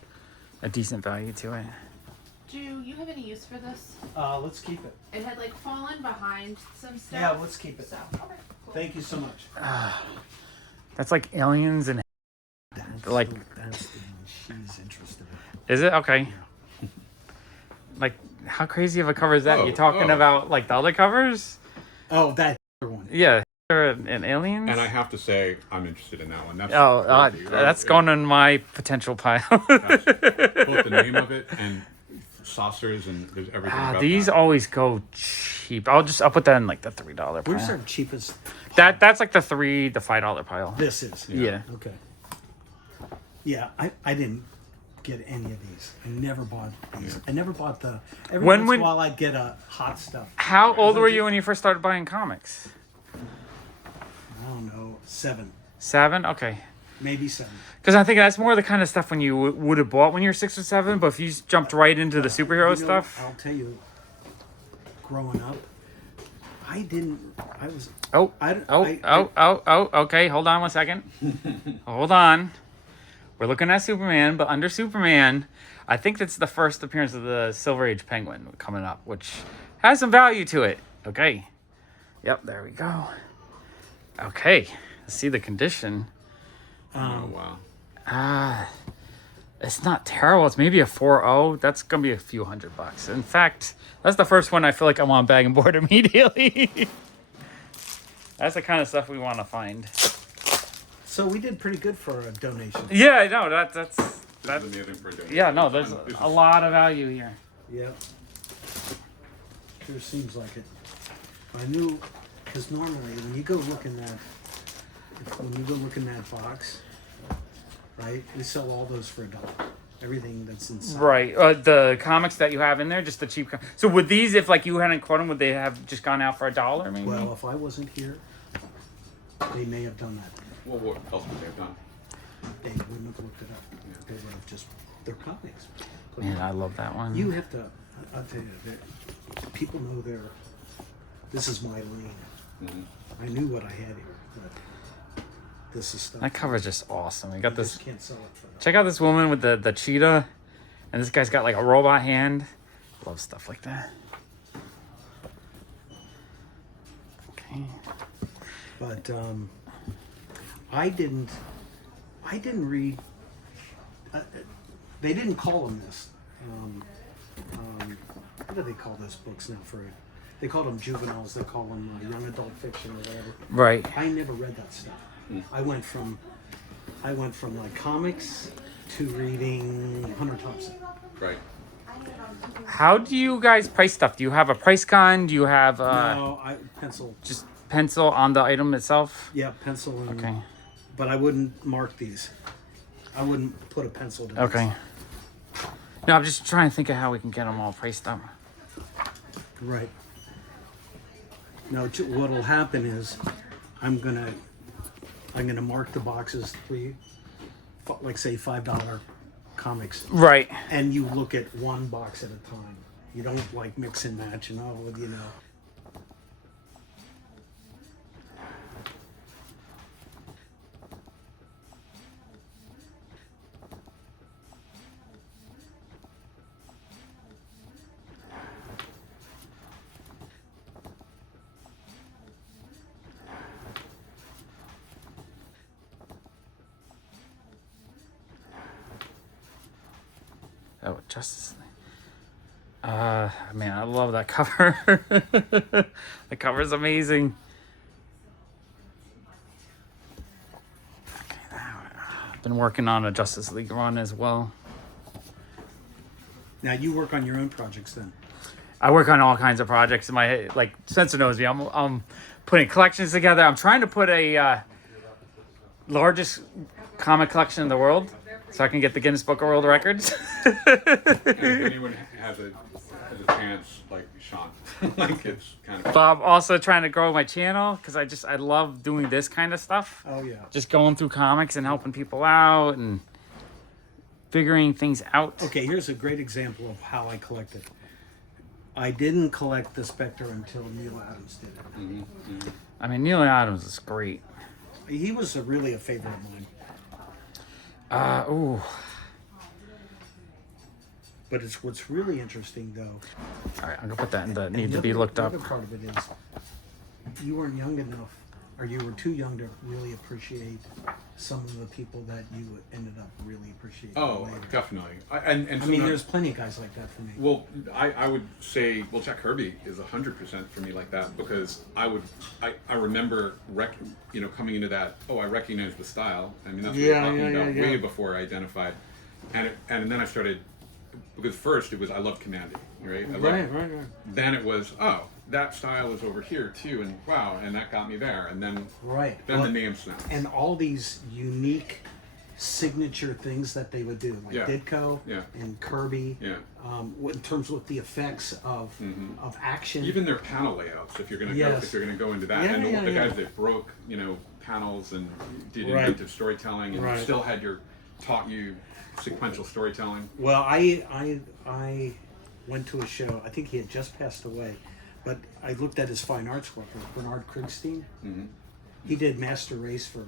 a decent value to it. Do you have any use for this? Let's keep it. It had like fallen behind some stuff. Yeah, let's keep it. So, okay, cool. Thank you so much. That's like Aliens and like. That's the one she's interested in. Is it okay? Like, how crazy of a cover is that? Oh, You talking oh. about like the other covers? Oh, that other one. Yeah, and Aliens. And I have to say, I'm interested in that one. That's crazy. That's going in my potential pile. Both the name of it and saucers and there's everything about These that. always go cheap. I'll put that in like the $3 pile. Where's our cheapest? That's like the $3 to $5 pile. This is. Yeah. Okay. Yeah, I didn't get any of these. I never bought these. I never bought the. Every When once would- in a while, I'd get a hot stuff. How old were you when you first started buying comics? I don't know, 7, 7? Okay. maybe 7. Because I think that's more the kind of stuff when you would have bought when you were 6 or 7. But if you just jumped right into the superhero You know, stuff. I'll tell you. Growing up, I didn't. I was. Okay. Hold on one second. Hold on. We're looking at Superman, but under Superman, I think that's the first appearance of the Silver Age Penguin coming up, which has some value to it. Okay. Yep, there we go. Okay. Let's see the condition. Oh, wow. It's not terrible. It's maybe a 4.0. That's going to be a few $100. In fact, that's the first one I feel like I want bag and board immediately. That's the kind of stuff we want to find. So we did pretty good for a donation. Yeah, I know. That's This is amazing for a donation. yeah, no, there's This is- a lot of value here. Yeah. Sure seems like it. I knew, because normally when you go look in that box, right? We sell all those for $1. Everything that's inside. Right. The comics that you have in there, just the cheap. So would these, if like you hadn't caught them, would they have just gone out for $1 maybe? Well, if I wasn't here, they may have done that. Well, what else would they have done? They wouldn't have looked it up. They would have just, they're comics. Man, I love that one. You have to, I'll tell you, people know this is my lane. I knew what I had here, but this is stuff. That cover is just awesome. We got you this. just can't sell it for that. Check out this woman with the cheetah, and this guy's got like a robot hand. Love stuff like that. Okay. But I didn't read. They didn't call them this. What do they call those books now? They call them juveniles. They call them young adult fiction or whatever. Right. I never read that stuff. I went from like comics to reading Hunter Thompson. Right. How do you guys price stuff? Do you have a price con? Do you have No, I pencil. just pencil on the item itself? Yeah, pencil and. Okay. But I wouldn't mark these. I wouldn't put a pencil to Okay. No, I'm just trying to think of how we can get them all priced up. these. Right. Now, what'll happen is, I'm gonna mark the boxes for you, like say $5 comics, Right. and you look at one box at a time. You don't like mix and match and you know. Oh, Justice League. Man, I love that cover. The cover's amazing. Okay, I've been working on a Justice League run as well. Now you work on your own projects then. I work on all kinds of projects. Like Spencer knows me. I'm putting collections together. I'm trying to put a largest comic collection in the world, so I can get the Guinness Book of World Records. If anyone has a chance, like Sean, like it's kind of. But I'm also trying to grow my channel because I love doing this kind of stuff. Oh yeah. Just going through comics and helping people out and figuring things out. Okay, here's a great example of how I collected. I didn't collect the Spectre until Neil Adams did it. I mean, Neil Adams is great. He was really a favorite of mine. Ooh. But it's what's really interesting though. All right, I'm gonna put that in the and need the to be other- looked the up. other part of it is you weren't young enough, or you were too young to really appreciate some of the people that you ended up really appreciating. Oh, later. definitely. I mean, there's plenty of guys like that for me. Well, I would say, well, Jack Kirby is 100% for me like that, because I remember coming into that. Oh, I recognize the style. I mean, that's what you're talking about way before I identified, and then I started, because first it was I loved Commandy, right? Right. Then it was, oh, that style is over here too, and wow, and that got me there, and then Then the name snapped. And all these unique signature things that they would do, like Yeah. Ditko Yeah. and Kirby. Yeah. In terms with the effects of action. Even their panel layouts, if you're gonna go into that, and the guys that broke panels and did inventive storytelling and still had taught you sequential storytelling. Well, I went to a show. I think he had just passed away, but I looked at his fine arts work with Bernard Krigstein. He did Master Race for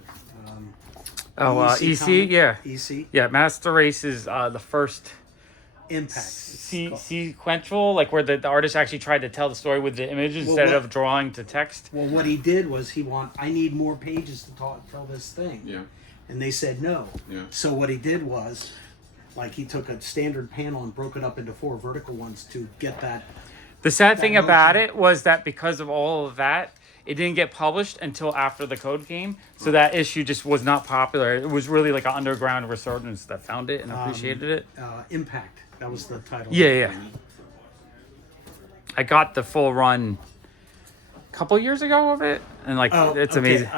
EC, Comic. yeah. EC. Yeah, Master Race is the first Impact. sequential, like where the artist actually tried to tell the story with the image instead of drawing to text. Well, what he did was I need more pages to tell this thing. Yeah. And they said no. Yeah. So what he did was, like, he took a standard panel and broke it up into 4 vertical ones to get that. The sad thing about motion. it was that because of all of that, it didn't get published until after the code came. So that issue just was not popular. It was really like an underground resurgence that found it and appreciated it. Impact. That was the title. Yeah. I got the full run a couple years ago of it, and it's amazing.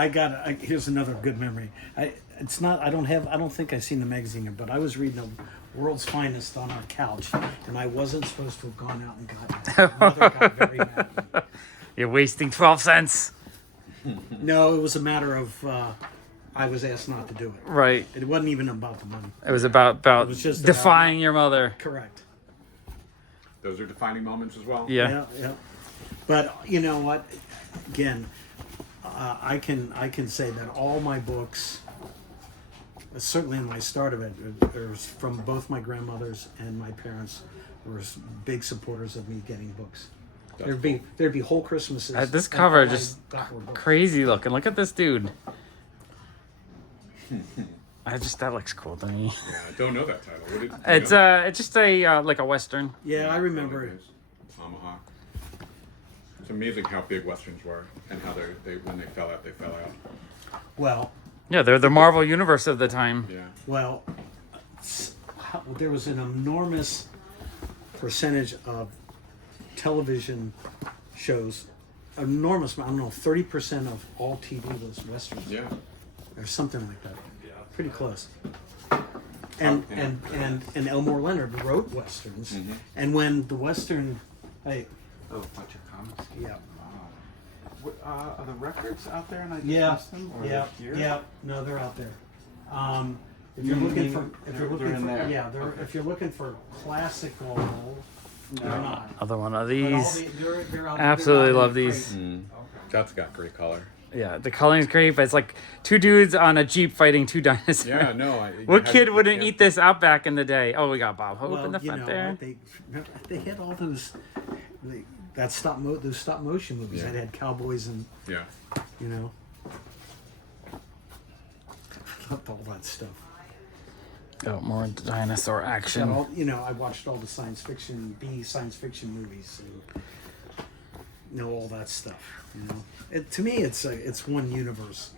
Here's another good memory. I don't think I've seen the magazine here, but I was reading the World's Finest on our couch, and I wasn't supposed to have gone out and gotten it. My mother got very mad at me. You're wasting 12 cents. No, it was a matter of I was asked not to do it. Right. It wasn't even about the money. It was about was just defying your mother. Correct. Those are defining moments as well. Yeah. But you know what? Again, I can say that all my books, certainly in my start of it, there's from both my grandmothers and my parents were big supporters of me getting books. There'd be whole Christmases. This cover and all just I got were books. crazy looking. Look at this dude. That looks cool to me. Yeah, I don't know that title. What did, It's just a like a western. Yeah, I remember it. Tomahawk. It's amazing how big westerns were and how they when they fell out, they fell out. Well, Yeah, they're the Marvel universe of the time. Yeah. well, there was an enormous percentage of television shows. Enormous, I don't know, 30% of all TV was westerns. Yeah. Or something like that. Pretty close. And Elmore Leonard wrote westerns. And when the western, Oh, a bunch of comics. yeah, Are the records out there and I just yeah, missed them? Or yeah, here? yeah. No, they're out there. If you're looking for, they're in there. yeah, if you're looking for classical, they're not. Another one of But all these. they're out, Absolutely they're out love in these. crate. That's got great color. Yeah, the coloring's great, but it's like 2 dudes on a Jeep fighting 2 dinosaurs. Yeah, no. What kid wouldn't eat this out back in the day? Oh, we got Bob Hope in the you front know there. what, they had all those those stop motion movies that had cowboys and Yeah. you know loved all that stuff. Oh, more dinosaur Got action. all, you know, I watched all the science fiction movies and know all that stuff. You know, to me, it's one universe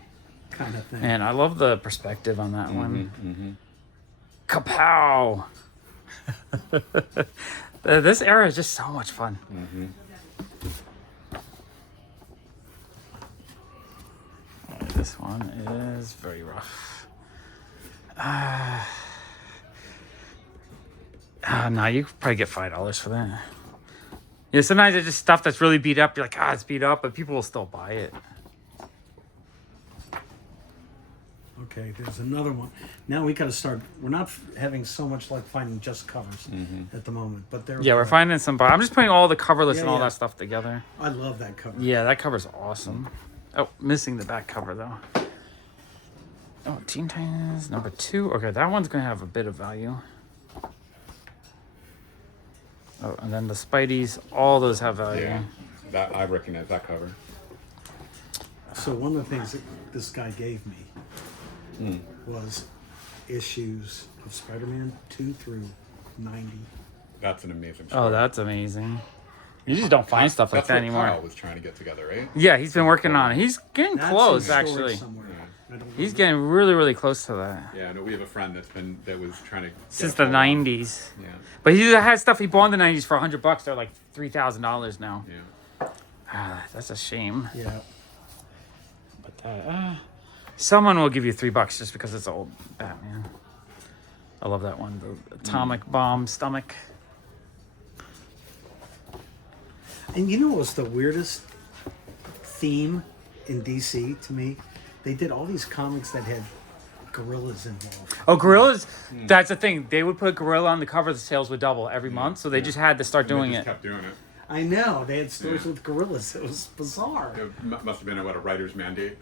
kind of thing. Man, I love the perspective on that one. Mm-hmm. Kapow! This era is just so much fun. Mm-hmm. This one is very rough. No, you could probably get $5 for that. Yeah, sometimes it's just stuff that's really beat up. You're like, it's beat up, but people will still buy it. Okay, there's another one. Now we got to start. We're not having so much luck finding just covers at the moment, but there. Yeah, we're finding some. I'm just putting all the cover lists and all yeah. that stuff together. I love that cover. Yeah, that cover's awesome. Oh, missing the back cover though. Oh, Teen Titans number 2. Okay, that one's gonna have a bit of value. Oh, and then the Spideys, all those have value. Yeah, that I recognize that cover. So one of the things that this guy gave me was issues of Spider-Man 2 through 90. That's an amazing. Oh, that's amazing. You just don't find stuff like That's that what anymore. Kyle was trying to get together, right? Yeah, he's been working on it. He's getting That's close, in storage actually. somewhere. I don't know. He's getting really, really close to that. Yeah, no, we have a friend that was trying to get Since it the for a while. 90s. Yeah, But he has stuff he bought in the 90s for $100. They're like $3,000 now. yeah. That's a shame. Yeah. But someone will give you $3 just because it's old Batman. I love that one. The atomic bomb stomach. And you know what was the weirdest theme in DC to me? They did all these comics that had gorillas involved. Oh, gorillas! That's the thing. They would put gorilla on the cover. The sales would double every month, so they just had to start doing They it. just kept doing it. I know they had stories with gorillas. It was bizarre. It must have been a writer's mandate.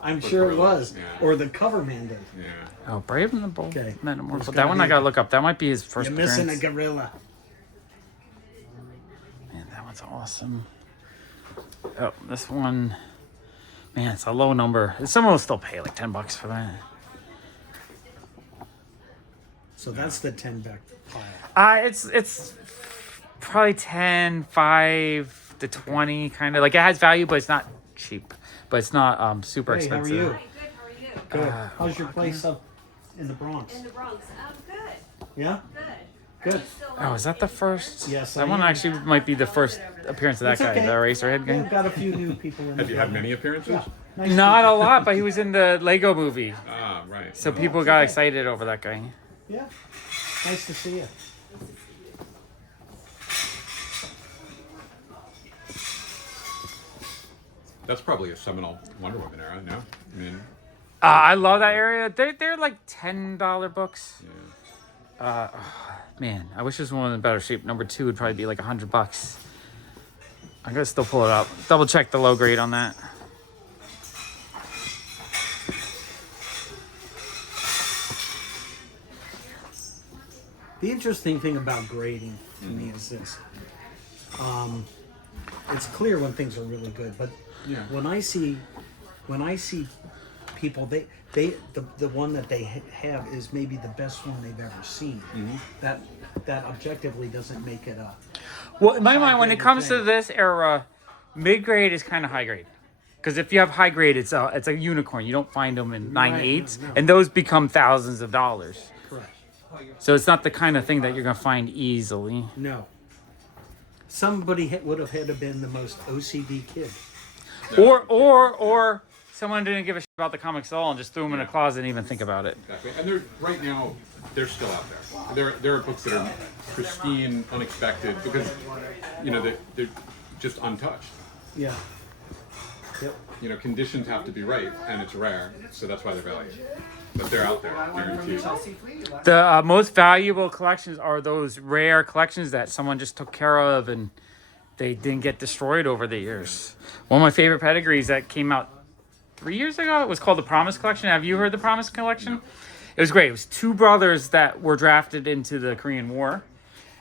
I'm sure it gorillas, was, yeah. or the cover mandate. Yeah. Oh, Brave and the Bold Okay. Metamorpho. There's That gotta one be I gotta look up. That might be his first You're missing a appearance. gorilla. Man, that one's awesome. Oh, this one. Man, it's a low number. Someone will still pay like $10 for that. So that's the 10 back pile. It's probably 10, 5 to 20, kind of. Like, it has value, but it's not cheap. But it's not super Hey, how are expensive. you? Hi, good. How are you? Good. How's your place up in the Bronx? In the Bronx. Good. Yeah. Good. Good. Are you still Oh, is that the first? Yes, That I one am. actually might be the first appearance of that It's guy, okay. the Eraserhead We've guy. got a few new people in. Have the you had building. many appearances? Yeah. Nice Not to a lot, but he was in the Lego movie. Ah, right. So people got excited over that guy. Yeah. Nice to see you. That's probably a seminal Wonder Woman era, no? I mean, I love that area. They're like $10 books. yeah. Man, I wish this one was in better shape. Number 2 would probably be like $100. I'm gonna still pull it up. Double check the low grade on that. The interesting thing about grading to me is this. It's clear when things are really good, but Yeah. when I see people, the one that they have is maybe the best one they've ever seen. That objectively doesn't make it up. Well, in my mind, when it grade comes to thing. this era, mid grade is kind of high grade. Because if you have high grade, it's a unicorn. You don't find them in 9.8s, no. and those become thousands of dollars. Correct. So it's not the kind of thing that you're gonna find easily. No. Somebody would have had to been the most OCD kid. Or someone didn't give a shit about the comics at all and just threw them in a closet and even think about it. Exactly. And they're right now they're still out there. There are books that are pristine, unexpected, because they're just untouched. Yeah. Yep. Conditions have to be right, and it's rare, so that's why they're valued. But they're out there, guaranteed. The most valuable collections are those rare collections that someone just took care of and they didn't get destroyed over the years. One of my favorite pedigrees that came out 3 years ago, it was called the Promise Collection. Have you heard the Promise Collection? It was great. It was 2 brothers that were drafted into the Korean War.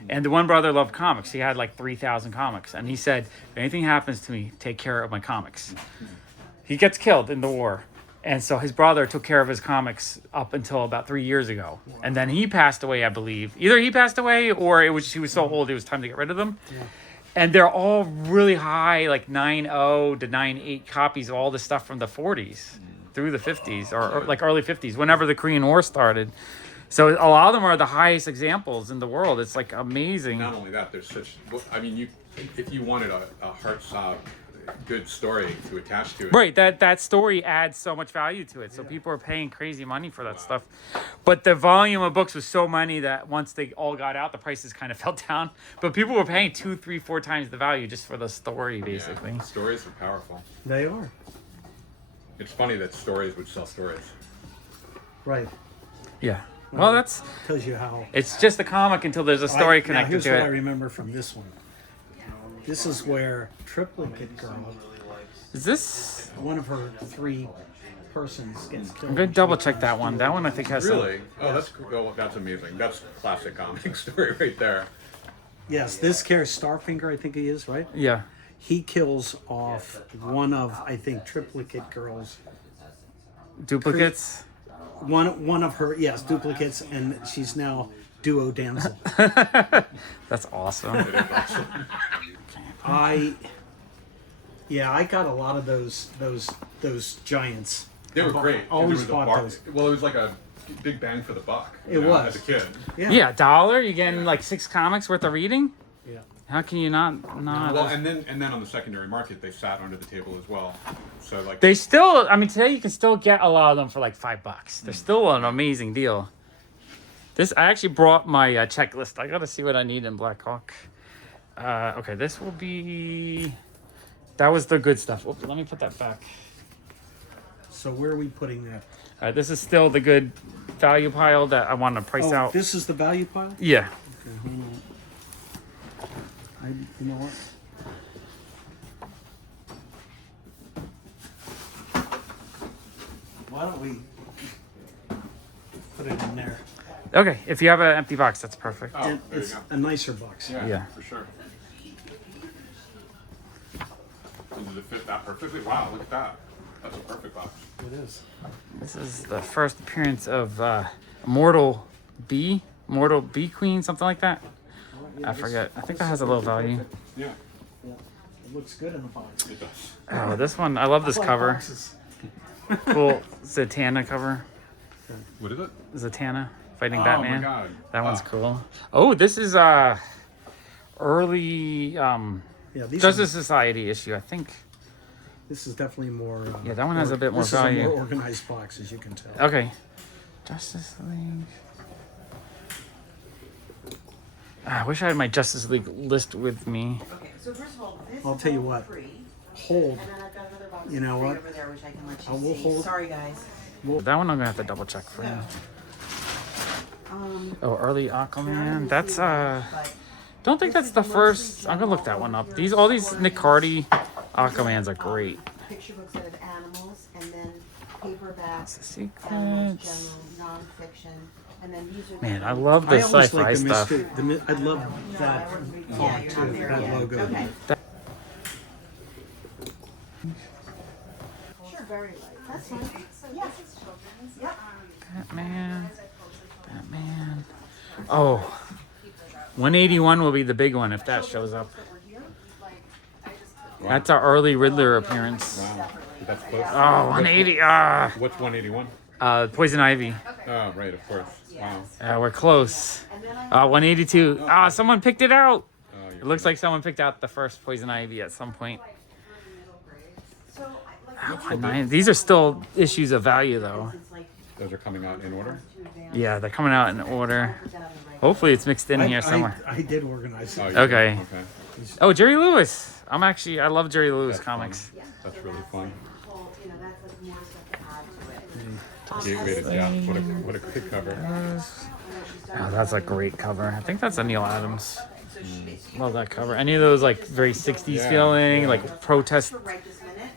And the one brother loved comics. He had like 3,000 comics. And he said, if anything happens to me, take care of my comics. He gets killed in the war. And so his brother took care of his comics up until about 3 years ago. And then he passed away, I believe. Either he passed away or he was so old it was time to get rid of them. Yeah. And they're all really high, like 9.0 to 9.8 copies of all the stuff from the 40s through the 50s or like early 50s, whenever the Korean War started. So a lot of them are the highest examples in the world. It's like amazing. Not only that, there's such. I mean, if you wanted a heart-sob, good story to attach to it. Right, that story adds so much value to it. So people are paying crazy money for that stuff. But the volume of books was so many that once they all got out, the prices kind of fell down. But people were paying 2, 3, 4 times the value just for the story, basically. Yeah, stories are powerful. They are. It's funny that stories would sell stories. Right. Yeah. Well, that's Tells you how. it's just a comic until there's a story Now, connected here's to what I it. remember from this one. This is where Triplicate Girl, Is this? one of her 3 persons, gets killed. I'm gonna double check that one. That one I think has Really? Oh, that's cool. Oh, that's amazing. That's a classic comic story right there. Yes, this character, Starfinger, I think he is, right? some. Yeah. He kills off one of, I think, Triplicate Girl's. Duplicates. One of her, yes, duplicates, and she's now duo damsel. That's awesome. It is awesome. I got a lot of those giants. They were great. And Always there was a bought bar- those. Well, it was like a big bang for the buck. It was. As a kid. Yeah. Yeah, $1. You're getting like 6 comics worth of reading. Yeah. How can you not? Well, and then on the secondary market, they sat under the table as well. So like They still, I mean, today you can still get a lot of them for like $5. They're still an amazing deal. I actually brought my checklist. I gotta see what I need in Black Hawk. Okay, this will be. That was the good stuff. Oops, let me put that back. So where are we putting that? All right, this is still the good value pile that I want to price out. This is the value pile? Yeah. Okay, hold on. You know what? Why don't we put it in there? Okay, if you have an empty box, that's perfect. oh, And there you it's go. a nicer box. Yeah. for sure. Does it fit that perfectly? Wow, look at that. That's a perfect box. It is. This is the first appearance of Mortal B Queen, something like that. I forget. I think that has a little value. Yeah, Yeah. It looks good in the box. it does. Oh, this one, I love this I like cover. boxes. Cool Zatanna cover. What is it? Zatanna fighting Oh Batman. my god. That one's Ah. cool. Oh, this is early Yeah, these Justice Society issue, I think. This is definitely more. Yeah, that one has a bit more this value. is a more organized box, as you can tell. Okay. Justice League. I wish I had my Justice League list with me. Okay, so first of all, this I'll is tell you all what. free, Hold. and then I've got another box You know of free what? over there, which I can let I you will see. hold- Sorry, guys. That one I'm gonna have to double check for you. Oh, early Aquaman. That's don't think that's the first. I'm gonna look that one up. All these Nick Cardy Aquamans are great. Picture books that have animals, and then paperbacks, The animals, Secrets. general, nonfiction, and then these are. Man, I love the I always sci-fi like the stuff. mystery. I love that Yeah, font you're too. not there That yet. logo. Okay. Sure, very light. That's fine. Yeah. Yep. Batman. Oh, 181 will be the big one if that shows up. That's our early Riddler appearance. Wow. That's close. Oh, 180. What's 181? Poison Ivy. Oh, right, of course. Wow. We're close. 182. Someone picked it out. Oh, It looks like someone picked out the first Poison Ivy at some point. So, like, 190. These are still issues of value, though. it's like those are coming out in order. too advanced. Yeah, they're coming out in order. Hopefully, it's mixed in here somewhere. I did organize Oh, it. you Okay. did? Okay. Oh, Jerry Lewis. I love Jerry Lewis comics. That's really fun. Well, you know, that's like more stuff to add to it. Gateway to Death. What a great cover. Oh, that's a great cover. I think that's a Neil Adams. Love that cover. Any of those like very 60s Yeah, feeling, yeah. like protest Right this minute.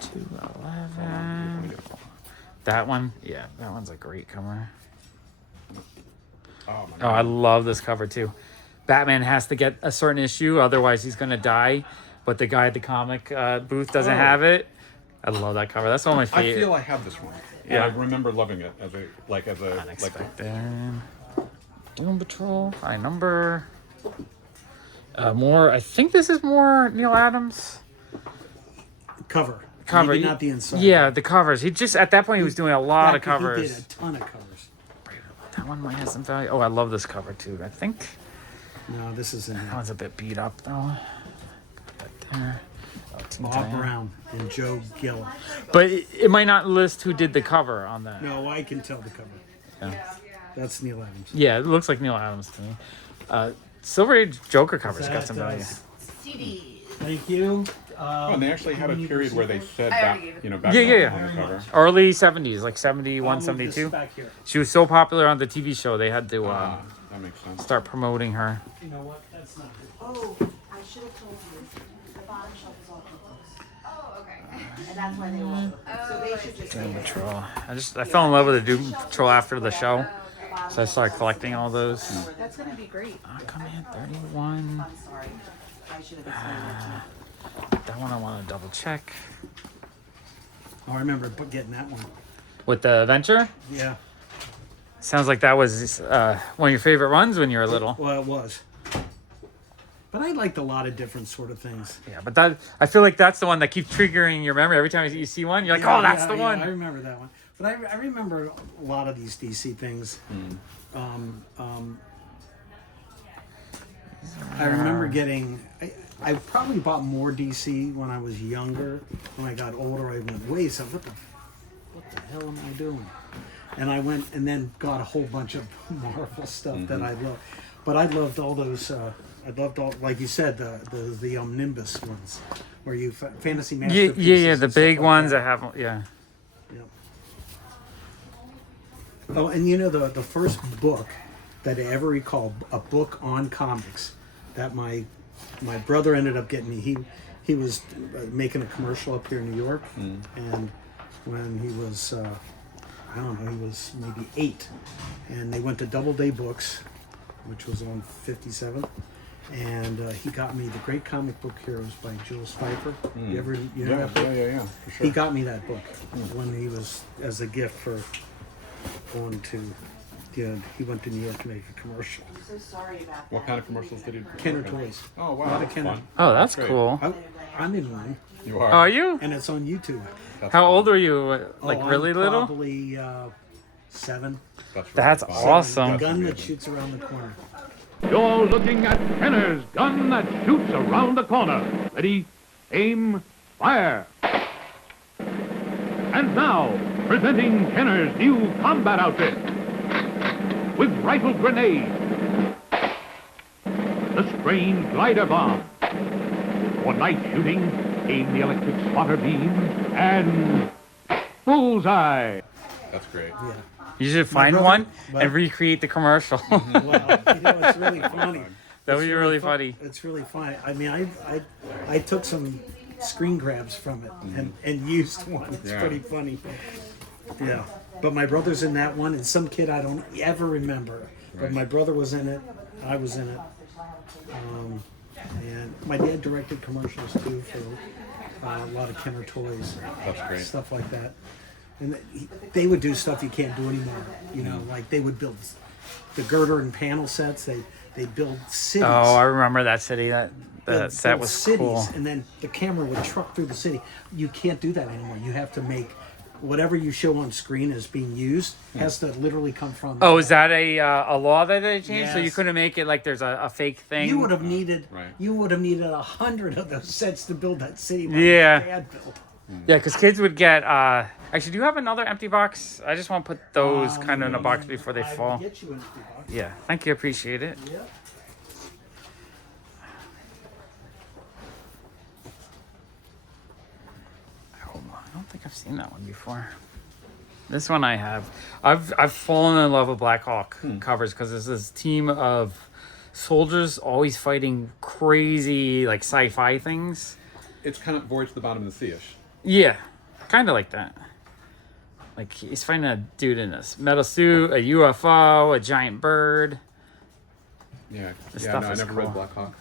211. That one, yeah, that one's a great cover. Oh my Oh, god. I love this cover too. Batman has to get a certain issue, otherwise he's gonna die. But the guy at the comic booth doesn't have it. I love that cover. That's one of my I favorite. feel I have this one. Yeah. I remember loving it as a Unexpected. Doom Patrol. All right, number. More. I think this is more Neil Adams. Cover. Cover. Maybe not the inside. Yeah, the covers. He just at that point he was doing a lot of He covers. did a ton of covers. That one might have some value. Oh, I love this cover too. I think No, this isn't that it. one's a bit beat up though. Got that there. Oh, Teen Bob Titans. Brown and Joe Gill. But it might not list who did the cover on that. No, I can tell the cover. Yeah. That's Neil Adams. Yeah, it looks like Neil Adams to me. Silver Age Joker covers got That some value. does. CDs. Thank you. Oh, and they actually had a period where they said I back, already gave it. you know, back Yeah. on the cover. Early 70s, like I'll 71, move 72. this back here. She was so popular on the TV show, they had to That makes sense. start promoting her. You know what? That's not good. Oh, I should have told you. The bottom shelf is all books. Oh, okay. And that's why they were. So they should just Doom stay. Patrol. I fell in love with the Doom Patrol after the show, so I started collecting all those. That's gonna be great. Come in 31. I'm sorry. I should have explained it to you. That one I want to double check. Oh, I remember getting that one. With the Adventure, Yeah. sounds like that was one of your favorite runs when you were little. Well, it was. But I liked a lot of different sort of things. Yeah, but that I feel like that's the one that keeps triggering your memory every time you see one. You're like, Yeah, oh, that's yeah, the yeah, one. I remember that one. But I remember a lot of these DC things. I remember getting. I probably bought more DC when I was younger. When I got older, I went, wait, so what the hell am I doing? And I went and then got a whole bunch of Marvel stuff that I loved. But I loved all those. I loved all, like you said, the Nimbus ones, where you fantasy Yeah, masterpieces. yeah, the and stuff big like ones that. that have, yeah. Yep. Oh, and you know the first book that I ever recall, a book on comics, that my brother ended up getting me. He was making a commercial up here in New York, and when he was I don't know, he was maybe 8, and they went to Doubleday Books, which was on 57th, and he got me The Great Comic Book Heroes by Jules Pfeiffer. You know that book? Yeah, for sure. He got me that book when he was as a gift for going to. Yeah, he went to New York to make a commercial. I'm so sorry about that. What kind of commercials did he? Kenner Toys. Oh A wow, lot of that's Kenner. fun. Oh, that's Great. cool. I'm in one, You are. Are you? and it's on YouTube. That's How fun. old are you? Like Oh, really I'm little? Probably 7. That's, That's fun. awesome. The gun that amazing. shoots around the corner. You're looking at Kenner's gun that shoots around the corner. Ready, aim, fire. And now, presenting Kenner's new combat outfit. With rifle grenade, the strange glider bomb. For night shooting, aim the electric spotter beam, and bullseye. That's great. Yeah. You should find brother- one what? and recreate the commercial. Well, it's really funny. That would be really It's funny. It's really funny. I mean, I took some screen grabs from it and used one. It's Yeah. pretty funny. Yeah. But my brother's in that one, and some kid I don't ever remember. But Right. my brother was in it. I was in it. And my dad directed commercials too for a lot of Kenner Toys. That's great. Stuff like that. And they would do stuff you can't do anymore. You know, like they would build the girder and panel sets. They'd build cities. Oh, I remember that city. That Build set was cities, cool. and then the camera would truck through the city. You can't do that anymore. You have to make whatever you show on screen as being used has to literally come from. Oh, is that a law that they changed? So you Yes. couldn't make it like there's a fake thing? You would have needed. Right. You would have needed 100 of those sets to build that city. my Yeah. dad built. Yeah, because kids would get. Actually, do you have another empty box? I just want to put those kind of in a box before they I will fall. Get you an empty box. Yeah, thank you. Appreciate it. Yeah. Hold on, I don't think I've seen that one before. This one I have. I've fallen in love with Black Hawk covers because there's this team of soldiers always fighting crazy like sci-fi things. It's kind of Voyage to the Bottom of the Sea-ish. Yeah, kind of like that. Like he's fighting a dude in this metal suit, a UFO, a giant bird. Yeah, This yeah. stuff No, I is never cool. read Black Hawk.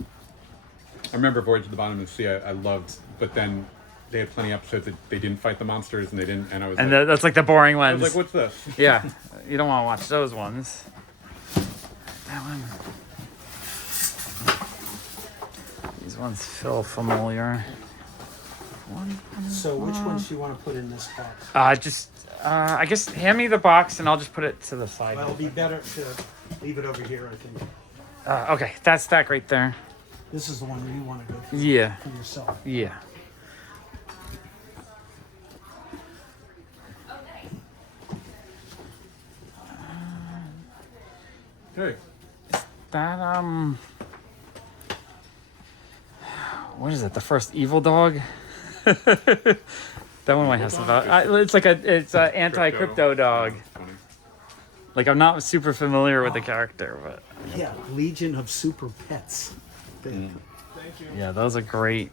I remember Voyage to the Bottom of the Sea. I loved, but then they had plenty of episodes that they didn't fight the monsters and they didn't, and I was And like, that's like the boring I ones. was like, what's this? Yeah, you don't want to watch those ones. That one. These ones feel familiar. So which ones do you want to put in this box? I guess hand me the box and I'll just put it to the side. Well, it'll be better to leave it over here, I think. Okay, that stack right there. This is the one you want to go for, Yeah, for yourself. yeah. Hey, That what is it? The first evil dog. That one might have some value. It's like it's an anti-crypto dog. That's funny. Like I'm not super familiar with the character, but Yeah, Legion of Super Pets. yeah, those are great.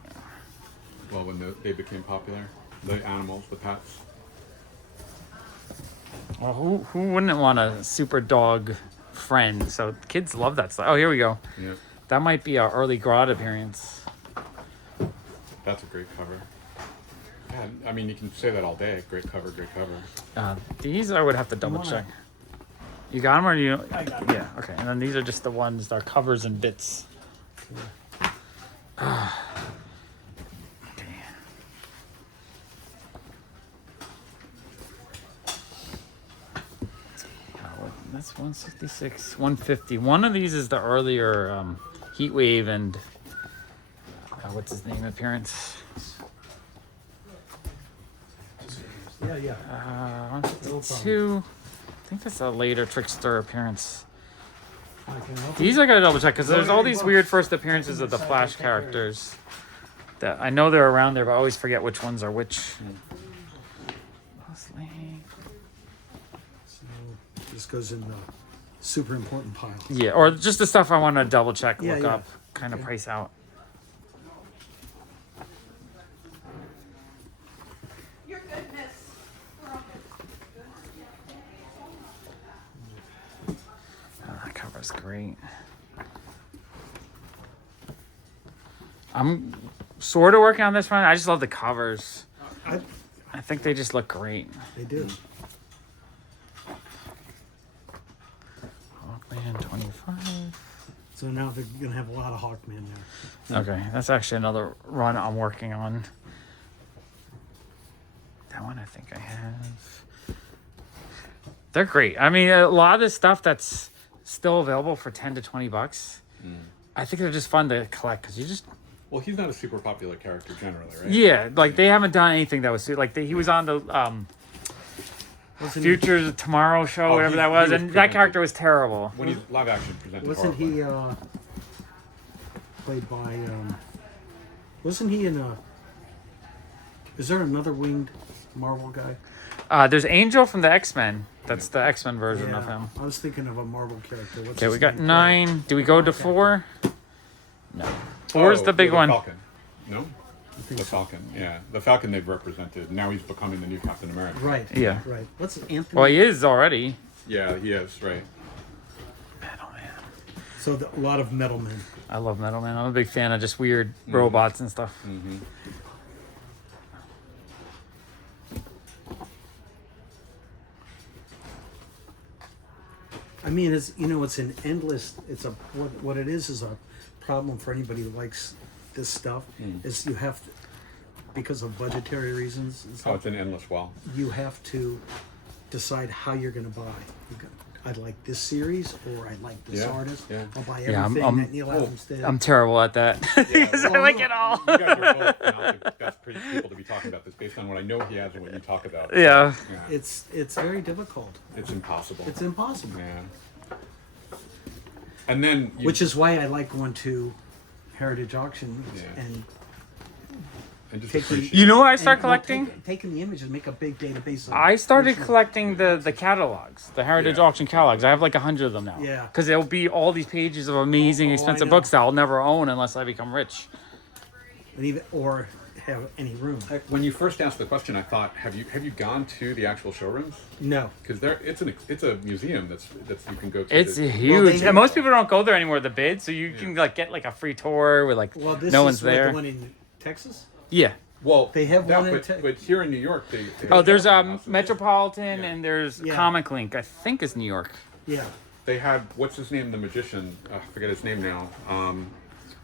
Well, when they became popular, the animals, the pets. Well, who wouldn't want a super dog friend? So kids love that stuff. Oh, here we go. Yeah, That might be our early Grodd appearance. that's a great cover. Yeah, I mean, you can say that all day. Great cover, great cover. These I would have to double wanna- check. You got them or do you? I got 'em. Yeah. Okay. And then these are just the ones that are covers and bits. That's 166, 150. One of these is the earlier Heat Wave and what's his name appearance. Yeah. 152. I think that's a later Trickster appearance. I can help you. These I gotta double check because there's all these Books. weird first appearances of the Flash characters that I know they're around there, but I always forget which ones are which. Mostly. So this goes in the super important pile. Yeah, or just the stuff I want to double check, Yeah, look yeah. up, kind of Okay. price out. Your goodness. Oh, that cover's great. I'm sort of working on this one. I just love the covers. I think they just look great. They do. Hawkman 25. So now they're gonna have a lot of Hawkman there. Okay, that's actually another run I'm working on. That one I think I have. They're great. I mean, a lot of this stuff that's still available for 10 to 20 bucks. I think they're just fun to collect because you just Well, he's not a super popular character generally, right? yeah, like they haven't done anything that was like he was on the Wasn't Future Tomorrow show, Oh, whatever he- that was, he was and that presented- character was terrible. When he's live action presented, Wasn't he horribly. played by? Wasn't he in a? Is there another winged Marvel guy? There's Angel from the X-Men. That's the X-Men version of him. I was thinking of a Marvel character. What's Okay, his we got name? 9. Do we go to 4? No. 4's the big one. Falcon. No? The Falcon, yeah. The Falcon they've represented. Now he's becoming the new Captain America. Right. Yeah. Right. What's Anthony? Well, he is already. Yeah, he is, right. Metal Man. So a lot of metal men. I love Metal Man. I'm a big fan of just weird robots and stuff. I mean, it's it's an endless. It's a what it is a problem for anybody who likes this stuff. Is you have to, because of budgetary reasons. And Oh, stuff, it's an endless well. you have to decide how you're going to buy. I like this series, or I like this Yeah, artist. yeah. I'll buy Yeah, everything that Neil Adams did. I'm terrible at that. Because I like it all. You guys are both not the best people to be talking about this based on what I know he has and what you talk about. Yeah. Yeah. It's very difficult. It's impossible. It's impossible. Yeah. And then Which is why I like going to heritage auctions Yeah. and just taking. appreciate You know what I start and, well, collecting? taking the images, make a big database. Of I started original- collecting the catalogs, the Heritage Yeah. Auction catalogs. I have like 100 of them now. Yeah. Because it'll be all these pages of amazing, Oh, I expensive know. books that I'll never own unless I become rich. and even or have any room. When you first asked the question, I thought, have you gone to the actual showrooms? No. Because it's a museum that's you can go to. It's that- huge. have- And most people don't go there anymore to bid, so you can like get like a free tour with like Well, this no is one's there. the one in Texas. Yeah. Well, They have that, one in but here in New York, they Oh, have there's houses. Metropolitan Yeah. and there's Yeah. Comic Link. I think is New York. Yeah. They had, what's his name, the magician? I forget his name now.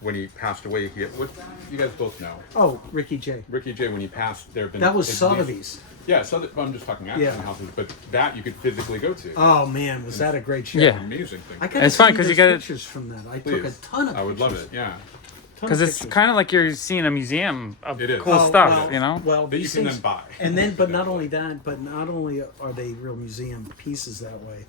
When he passed away, what you guys both know. Oh, Ricky J. Ricky J. When he passed, there have been That was at least- Sotheby's. Yeah, so I'm just talking action Yeah. houses, but that you could physically go to. Oh man, was that a great show? Yeah. Amazing thing. I gotta It's fun send 'cause you those gotta- pictures from that. I took Please. a ton of. I would love pictures. it. Yeah. Ton of Because it's pictures. kind of like you're seeing a museum of It is. cool Oh, stuff, well, you know? Well, That you these can things, then buy. and then, but not only that, but not only are they real museum pieces that way,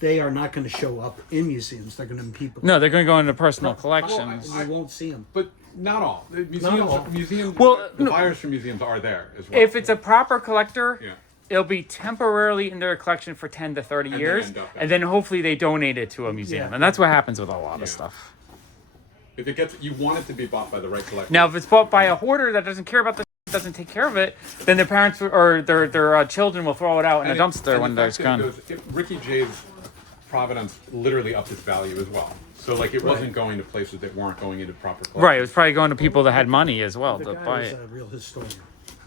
they are not going to show up in museums. They're going to be people. No, they're going to go into personal and collections. you won't see them. But not all. The all. Museums. Well, the no. buyers from museums are there as well. If it's a proper collector, Yeah. it'll be temporarily in their collection for 10 to 30 then years, end up in- and then hopefully they donate it to a museum. Yeah. And that's what happens with a lot Yeah. of stuff. If it gets, you want it to be bought by the right collector. Now, if it's bought by a hoarder that doesn't care about the doesn't take care of it, then their parents or their children will throw it out in a dumpster when it's gone. Ricky J's provenance literally upped its value as well. So like it wasn't going to places that weren't going into proper collections. Right, it was probably going to people that had money as well The to guy buy was it. a real historian.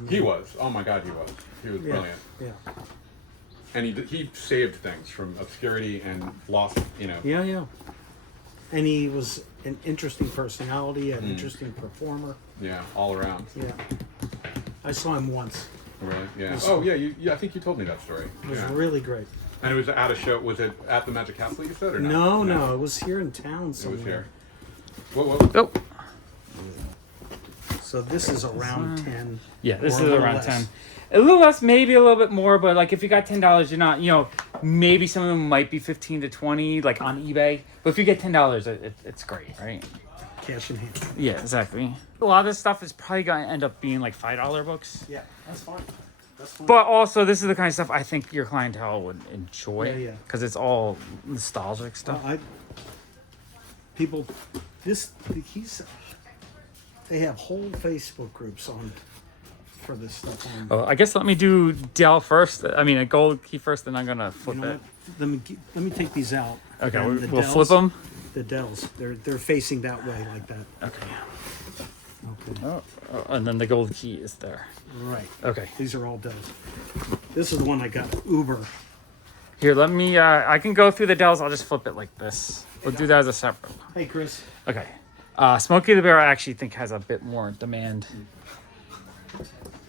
He was. Oh my God, he was. He was Yeah. brilliant. Yeah. And he saved things from obscurity and lost. You know. Yeah. Yeah. And he was an interesting personality, an interesting performer. Yeah. All around. Yeah. I saw him once. Really. Yeah. Was- Oh yeah. I think you told me that story. It was Yeah. really great. And it was at a show. Was it at the Magic Castle? You said or not? No, it was here in town It somewhere. was here. Whoa. Oh, So this is around 10. yeah, this or is a little around less. 10. A little less, maybe a little bit more, but like if you got $10, you're not, maybe some of them might be 15 to 20, like on eBay. But if you get $10, it's great, right? Cash in hand. Yeah, exactly. A lot of this stuff is probably going to end up being like $5 books. Yeah, that's fine. That's fine. But also, this is the kind of stuff I think your clientele would enjoy. Yeah. Because it's all nostalgic stuff. They have whole Facebook groups for this stuff on. Oh, I guess let me do Dell first. I mean, a gold key first, then I'm going to You flip know it. what? Let me take these out. Okay, And the we'll Dells- flip them. The Dells, they're facing that way like that. Okay. Okay. Oh, and then the gold key is there. Right. Okay. These are all Dells. This is the one I got. Uber. Here, let me, I can go through the Dells. I'll just flip it like this. We'll do that as a separate. Hey, Chris. Okay. Smokey the Bear, I actually think has a bit more demand.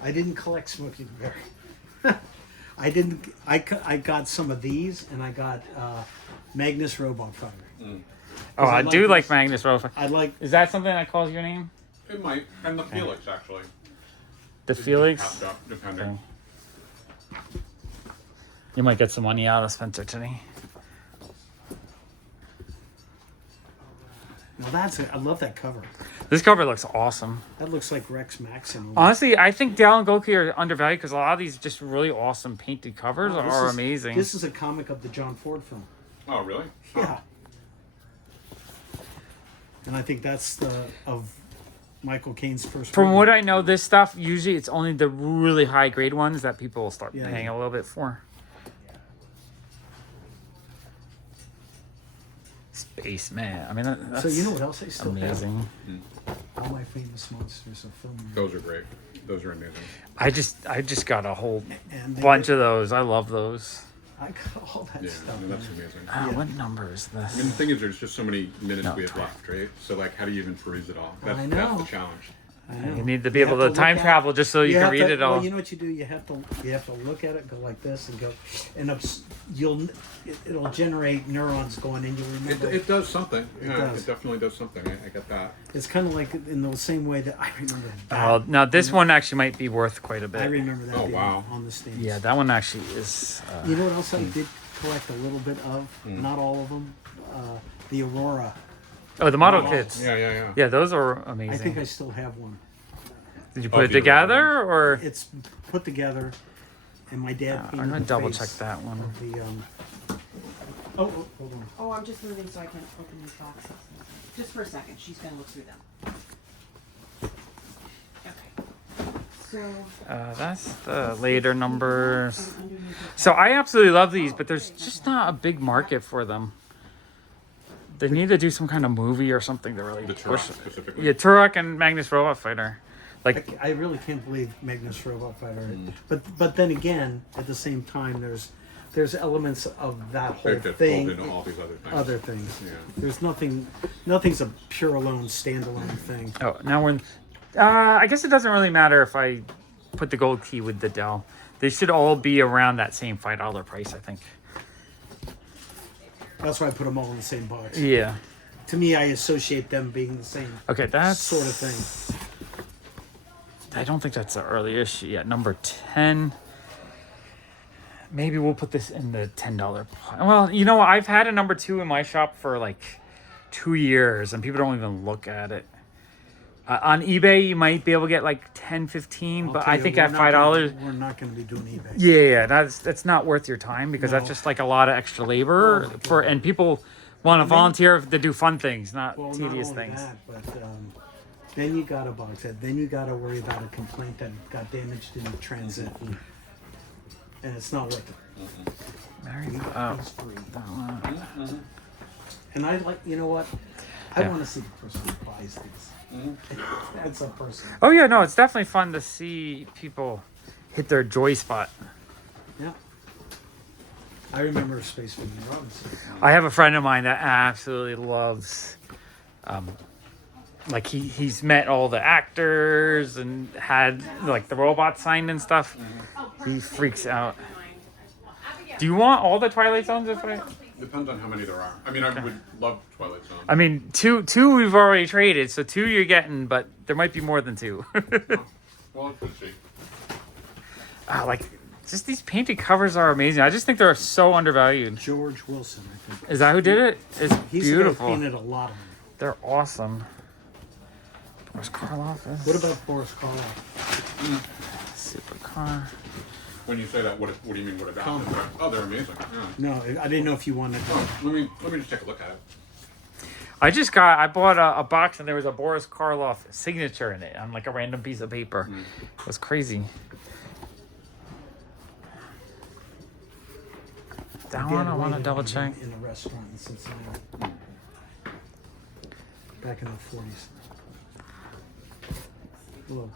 I didn't collect Smokey the Bear. I didn't. I got some of these, and I got Magnus Robot Fighter. Oh, I I do like like this. Magnus Rover. I like. Is that something that calls your name? It might. And the Felix actually. The Felix? Half up, depending. Okay. You might get some money out of Spencer today. Now I love that cover. This cover looks awesome. That looks like Rex Maxim. Honestly, I think Dell and Goki are undervalued because a lot of these just really awesome painted covers This are is- amazing. This is a comic of the John Ford film. Oh really? Yeah. And I think that's of Michael Caine's first. From movie. what I know, this stuff, usually it's only the really high grade ones that people will start Yeah, paying yeah. a little bit for. Spaceman. I mean, that's So you know what else I still amazing. have? All My Famous Monsters of Film. Those are great. Those are amazing. I just got a whole And they bunch did- of those. I love those. I got all that Yeah, stuff. I mean, that's amazing. Yeah. What number is I mean, the this? thing is, there's just so many minutes No, we have 12. left, right? So, like, how do you even peruse it all? That's I the know. challenge. I know. You need to be You able have to look time at- travel just so you can have read to- it all. Well, you know what you do? You have to look at it, go like this, and go, and it'll generate neurons going, and you'll remember. It does something. Yeah, does. it definitely does something. I get that. It's kind of like in the same way that I remember. Oh, now this one actually might be worth quite a bit. I remember that Oh, being wow. on the stands. Yeah, that one actually is. You know what else I did collect a little bit of? Hmm. Not all of them. The Aurora. Oh, the model Oh, kits. Yeah. Yeah, those are amazing. I think I still have one. Did you Oh, put it the together or? It's put together, and my dad. I'm painted gonna the double face check that one. of the, oh, hold on. Oh, I'm just moving so I can open these boxes. Just for a second. She's gonna look through them. Okay. So. That's the later numbers. and underneath it- So I absolutely love these, but there's just not a big market for them. They need to do some kind of movie or something to really The push Turok it. specifically. Yeah, Turok and Magnus Robot Fighter. Like, I really can't believe Magnus Robot Fighter. But then again, at the same time, there's elements of that whole They get thing. pulled into all these other things. Yeah. There's nothing's a pure alone standalone thing. oh, now we're in, I guess it doesn't really matter if I put the gold key with the Dell. They should all be around that same $5 price, I think. That's why I put them all in the same box. Yeah. To me, I associate them being the same Okay, that's sort of thing. I don't think that's the early issue yet. Number 10. Maybe we'll put this in the $10. Well, you know, I've had a number 2 in my shop for like 2 years, and people don't even look at it. On eBay, you might be able to get like 10, 15, but I think at $5. We're not going to be doing eBay. Yeah, that's not worth your time because that's just like a lot of extra labor and people want to volunteer to do fun things, not tedious not only things. that, but then you got to box it. Then you got to worry about a complaint that got damaged in transit, and it's not worth it. He's free. And I like, you know what? I want to see the person who buys these. That's a person. Oh yeah, no, it's definitely fun to see people hit their joy spot. Yeah. I remember Space Marine Robinson. I have a friend of mine that absolutely loves, like he's met all the actors and had like the robots signed and stuff. He freaks out. Do you want all the Twilight Zones? Depends on how many there are. I mean, I would love Twilight Zone. I mean, two we've already traded, so 2 you're getting, but there might be more than 2. Well, it could see. Like, just these painted covers are amazing. I just think they're so undervalued. George Wilson, I think. Is that who did it? It's He's beautiful. painted a lot of them. They're awesome. Boris Karloff. What about Boris Karloff? Supercar. When you say that, what do you mean? What about them? Oh, they're amazing. Yeah. No, I didn't know if you wanted to. Oh, let me just take a look at it. I bought a box and there was a Boris Karloff signature in it on like a random piece of paper. It was crazy. That one I want to double check. In a restaurant in Cincinnati. Back in the 40s. Well,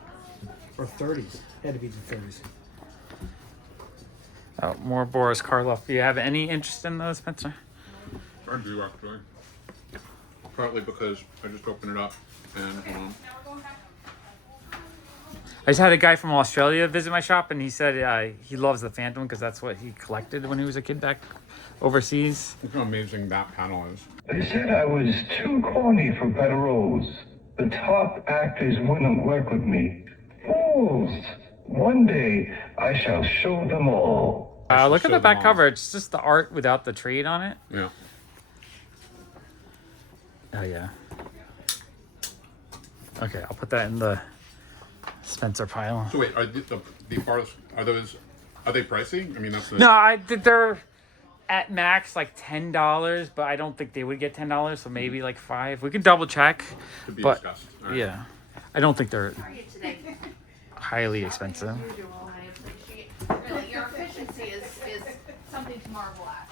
or 30s. Had to be the 30s. Oh, more Boris Karloff. Do you have any interest in those, Spencer? I do actually. Partly because I just opened it up and I just had a guy from Australia visit my shop, and he said he loves the Phantom because that's what he collected when he was a kid back overseas. look how amazing that panel is. They said I was too corny for better roles. The top actors wouldn't work with me. Fools! One day I shall show them all. Look at the back cover. It's just the art without the trade on it. Yeah. Oh, yeah. Okay, I'll put that in the Spencer pile. So wait, are the bars, are they pricey? I mean, that's the... No, they're at max like $10, but I don't think they would get $10, so maybe like $5. We can double check. To be But discussed. All right. yeah, I don't think they're How are you today? highly expensive. Usual, I appreciate. Really, your efficiency is something to marvel at.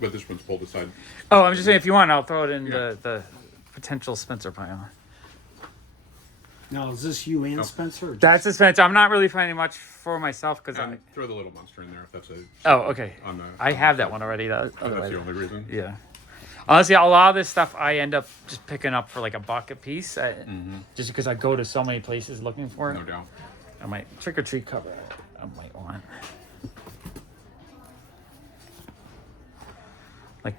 But this one's pulled aside. Oh, I'm just saying, if you want, I'll throw it in Yeah. the potential Spencer pile. Now, is this you and Spencer? Or That's a Spencer. I'm not really finding much for myself because And throw the little monster in there if that's a... Oh, okay. On the, I have that one already. Oh, that's the only reason? Yeah. Honestly, a lot of this stuff I end up just picking up for like a buck a piece, just because I go to so many places looking for it. No doubt. I might trick or treat cover. I might want. Like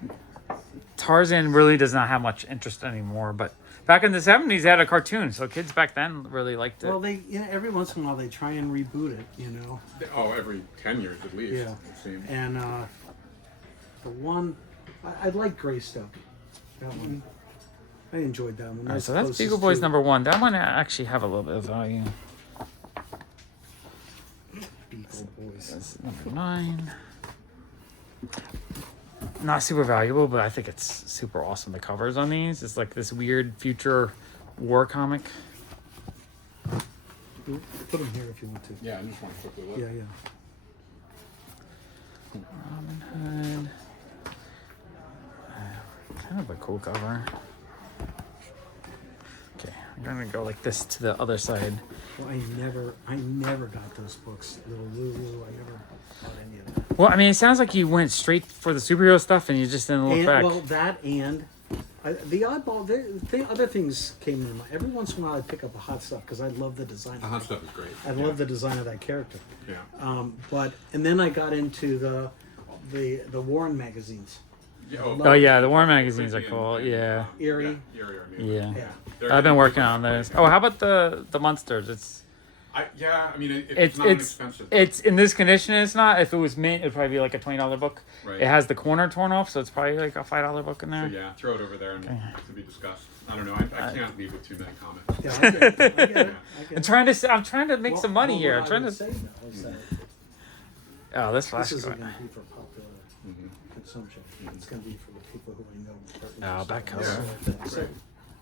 Tarzan really does not have much interest anymore, but back in the 70s they had a cartoon, so kids back then really liked it. Well, every once in a while they try and reboot it, you know. Oh, every 10 years at least. Yeah. It seems. And the one I like Greystoke. That one. I enjoyed that one. All right, so that's Beagle Boys number 1. That one I actually have a little bit of value. Beagle Boys. That's number 9. Not super valuable, but I think it's super awesome. The covers on these, it's like this weird future war comic. Put them here if you want to. Yeah, I just want to quickly look. Yeah, yeah. Robin Hood. Kind of a cool cover. Okay, I'm gonna go like this to the other side. Well, I never got those books. Little Lulu, I never got any of that. Well, I mean, it sounds like you went straight for the superhero stuff and you just didn't look And, back. well, that and the oddball. The other things came in. Every once in a while, I pick up a hot stuff because I love the design. The hot stuff is great. I love the design of that character. Yeah. And then I got into the Warren magazines. Yeah, Oh yeah, the War magazines are cool. Yeah, Eerie. yeah. Yeah. I've been working on those. Oh, how about the monsters? I mean, it's not inexpensive. It's in this condition. It's not. If it was mint, it'd probably be like a $20 book. Right. It has the corner torn off, so it's probably like a $5 book in there. So yeah, throw it over there and to be discussed. I don't know. I can't leave with too many comments. Yeah, I get it. I get it. I'm trying to make some money here. I'm trying to. Say though, is that Oh, this flash. this isn't going to be for popular consumption. It's going to be for the people who I know. Oh, back cover. So you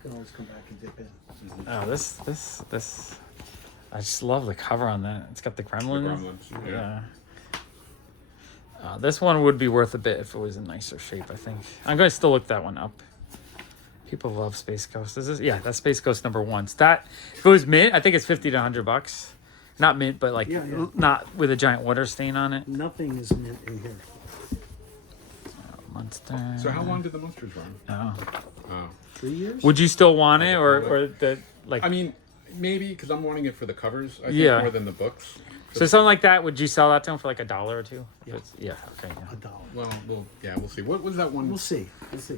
can always come back and dip in. Oh, this. I just love the cover on that. It's got the gremlins. Yeah. This one would be worth a bit if it was in nicer shape, I think. I'm going to still look that one up. People love Space Ghost. That's Space Ghost #1. It's that, if it was mint, I think it's $50 to $100. Not mint, but like not with a giant water stain on it. Nothing is mint in here. Monster. So how long did the monsters run? Oh. 3 years? Would you still want it, or the like? I mean, maybe because I'm wanting it for the covers. I think Yeah. more than the books. So something like that, would you sell that to him for like $1 or $2? Yeah. Yeah. Okay. Yeah. $1. Well, we'll see. What was that one? We'll see. Just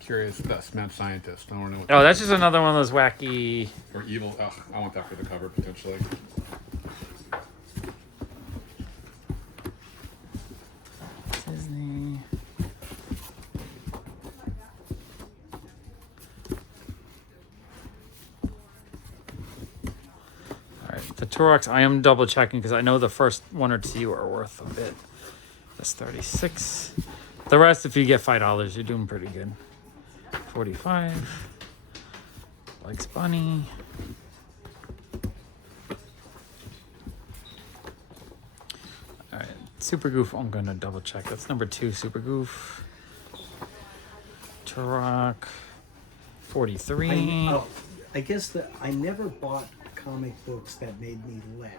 curious. That's Mad Scientist. I don't know. What Oh, that's just another one of those wacky. or evil. Ugh, I want that for the cover potentially. Disney. Alright, the Turok, I am double checking because I know the first one or two are worth a bit. That's 36. The rest, if you get $5, you're doing pretty good. 45. Likes Bunny. Alright, Super Goof, I'm gonna double check. That's #2, Super Goof. Turok, 43. I guess that I never bought comic books that made me laugh.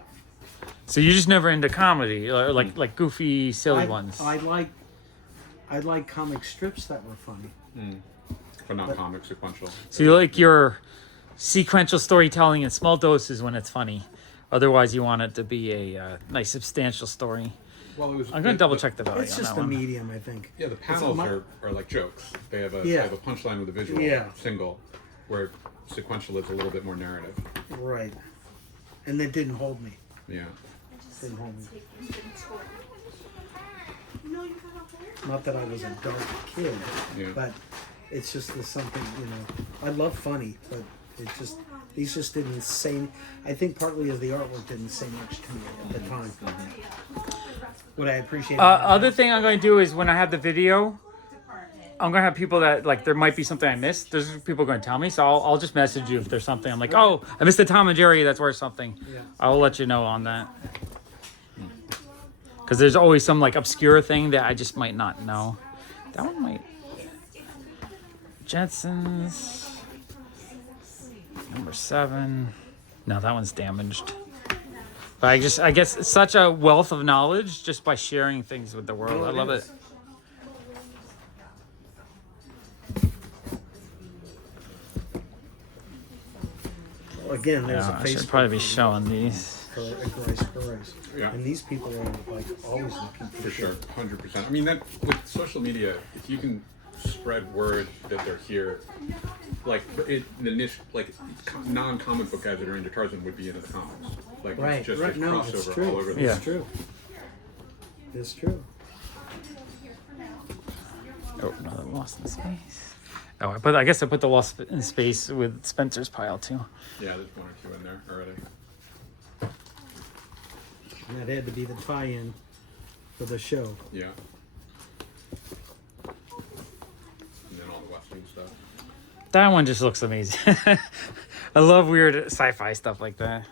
So you're just never into comedy, or like goofy, silly ones. I like comic strips that were funny. But not comic sequential. So you like your sequential storytelling in small doses when it's funny. Otherwise, you want it to be a nice, substantial story. Well, it was. I'm going to double check the value It's on just that the one. medium, I think. Yeah, the panels are like jokes. They have a punchline with a visual single, where sequential is a little bit more narrative. Right. And it didn't hold me. Yeah. Didn't hold me. Not that I was a dark kid, but it's just something, I love funny, but these just didn't say. I think partly as the artwork didn't say much to me at the time. What I appreciate. Other thing I'm going to do is when I have the video, I'm going to have people that, like, there might be something I missed. There's people going to tell me, so I'll just message you if there's something. I'm like, oh, I missed the Tom and Jerry, that's worth something. Yeah. I'll let you know on that. Because there's always some, like, obscure thing that I just might not know. That one might. Jetsons. #7. No, that one's damaged. But I guess it's such a wealth of knowledge just by sharing things with the world. I love it. Well, again, there's a I Facebook should probably be group showing these. for Grace. Yeah. And these people are like always looking For sure, 100%. I mean, that with social media, if you can spread word that they're here, like the niche, like non-comic book guys that are into Tarzan would be into the comics. Like Right. it's just Right. a No, it's crossover true. all over the Yeah. It's true. It's true. Oh, another Lost in Space. Oh, I guess I put the Lost in Space with Spencer's pile too. Yeah, there's one or two in there already. And that had to be the tie-in for the show. Yeah. And then all the Western stuff. That one just looks amazing. I love weird sci-fi stuff like that.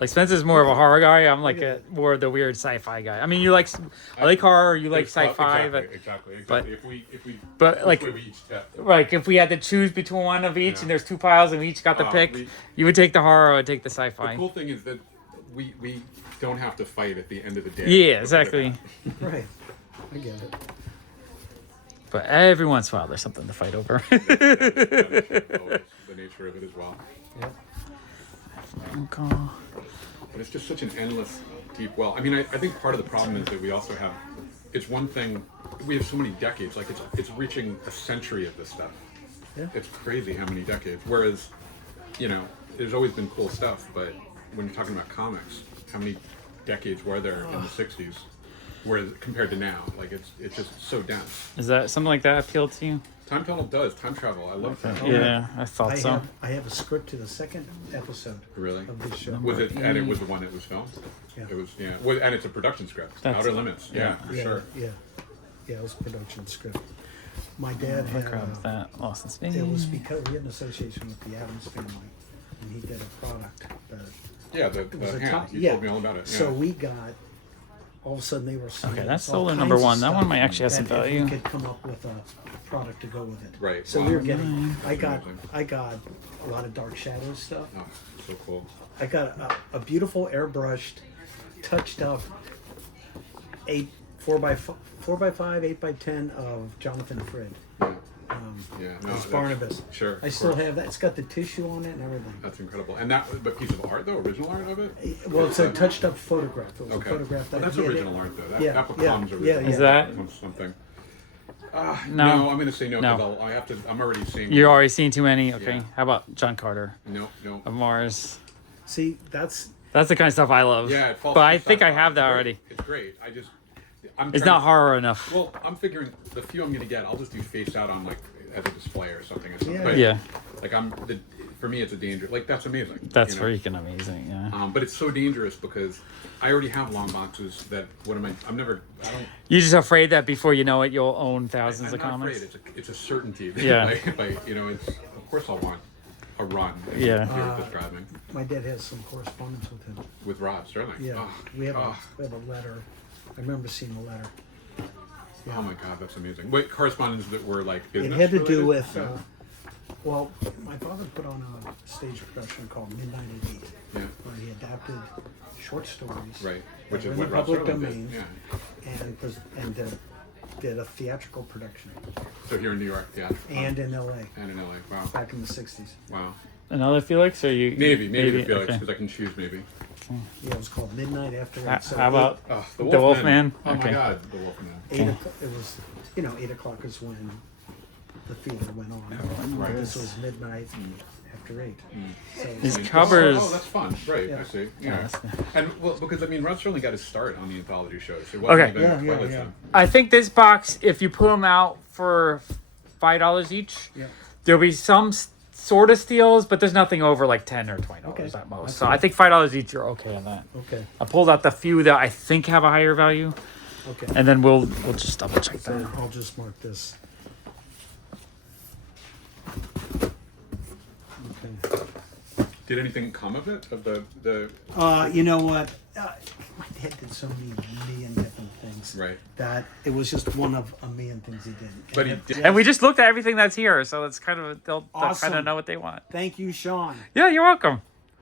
Like Spencer's more of a horror guy. I'm like more of the weird sci-fi guy. I mean, I like horror, or you like sci-fi, Exactly. but If we but like way we each test. like if we had to choose between one of each, and there's 2 piles, and we each got to pick, you would take the horror, I would take the sci-fi. The cool thing is that we don't have to fight at the end of the day. Yeah, exactly. Right. I get it. But every once in a while, there's something to fight over. That's the nature of it as well. Okay. But it's just such an endless, deep well. I mean, I think part of the problem is that we also have, it's one thing, we have so many decades, like it's reaching a century of this stuff. Yeah. It's crazy how many decades. Whereas, you know, there's always been cool stuff, but when you're talking about comics, how many decades were there in the 60s? Whereas compared to now, like it's just so dense. Is that something like that appealed to you? Time travel does. Time travel. I love that. Yeah, I thought so. I have a script to the second episode Really? of this show. Was it? And it was the one that was filmed. Yeah. It was. Yeah. Well, and it's a production script. That's- Outer Limits. Yeah, for sure. Yeah, it was a production script. My dad had. Grab that Lost in Space. It was because we had an association with the Adams family, and he did a product. Yeah. It was The a hand. top, You yeah. told me all about it. Yeah. So we got. All of a sudden, they were sending Okay, that's us all solo kinds number of 1. That one stuff might actually have some that if value. we could come up with a product to go with it. Right. So Wow. we were getting. I amazing. got a lot of Dark Shadows stuff. Oh, so cool. I got a beautiful airbrushed, touched up 4x5, 8x10 of Jonathan Frid. Yeah. No, It's that's- Barnabas. Sure. I of still course. have that. It's got the tissue on it and everything. That's incredible. And that, but piece of art though, original art of it. Well, it's a touched up photograph. It was Okay. a photograph Well, that that's he had- original art though. That, Yeah, that yeah, becomes yeah, original. yeah. Is that- becomes something? No. I'm gonna say no No. because I have to. I'm already seeing. You're already seeing too many? Okay. Yeah. How about John Carter No. of Mars? See, that's That's the kind of stuff I love. Yeah, it falls. But I to think I sci-fi. have that It's great. already. It's great. I'm It's trying not to- horror enough. Well, I'm figuring the few I'm gonna get, I'll just do face out on like as a display or something. Yeah. But, Yeah. Like for me, it's a danger. Like that's amazing. That's you know? freaking amazing. Yeah. But it's so dangerous because I already have long boxes that I don't. You're just afraid that before you know it, you'll own thousands I'm of not comics. afraid. It's a certainty. That Yeah. if I, it's of course I'll want a run. As Yeah. you're describing my dad has some correspondence with him. with Rod Sterling. Yeah, Oh, we have oh, a letter. I remember seeing a letter. Yeah. oh my God, that's amazing. Wait, correspondence that were like It business had to do related? with. Yeah. Well, my father put on a stage production called Midnight at 8, Yeah. where he adapted short stories. Right, that which were is in what the Rod public Sterling domain, did. Yeah. and did a theatrical production, So here in New York, yeah. and in L.A. And in LA. Wow. back in the '60s. Wow. Another Felix, or you? Maybe the Felix okay. because I can choose maybe. Yeah, it was called Midnight After 8. How about Oh, The Wolfman? Oh Okay. my God, the Wolfman. 8 o'clock? It was, 8 o'clock is when the theater went on. Right. This was midnight after 8. So His it's- covers? Oh, that's fun. Right, Yeah. I see. Yeah, Yeah. And well, because Rod Sterling got his start on the anthology shows. It wasn't Okay. even Yeah, Twilight yeah. Zone. I think this box, if you put them out for $5 each, Yeah. there'll be some sort of steals, but there's nothing over like $10 or $20 Okay. at most. That's So fine. I think $5 each, you're okay on that. Okay. I pulled out the few that I think have a higher value, Okay. and then we'll just double check So that. I'll just mark this. Okay. Did anything come of it? Of the You know what? My dad did so many million different things. Right. That it was just one of a million things he did. But he it- did- And we just looked at everything that's here, so it's kind of they'll kind Awesome. of know what they want. Thank you, Sean. Yeah, you're welcome.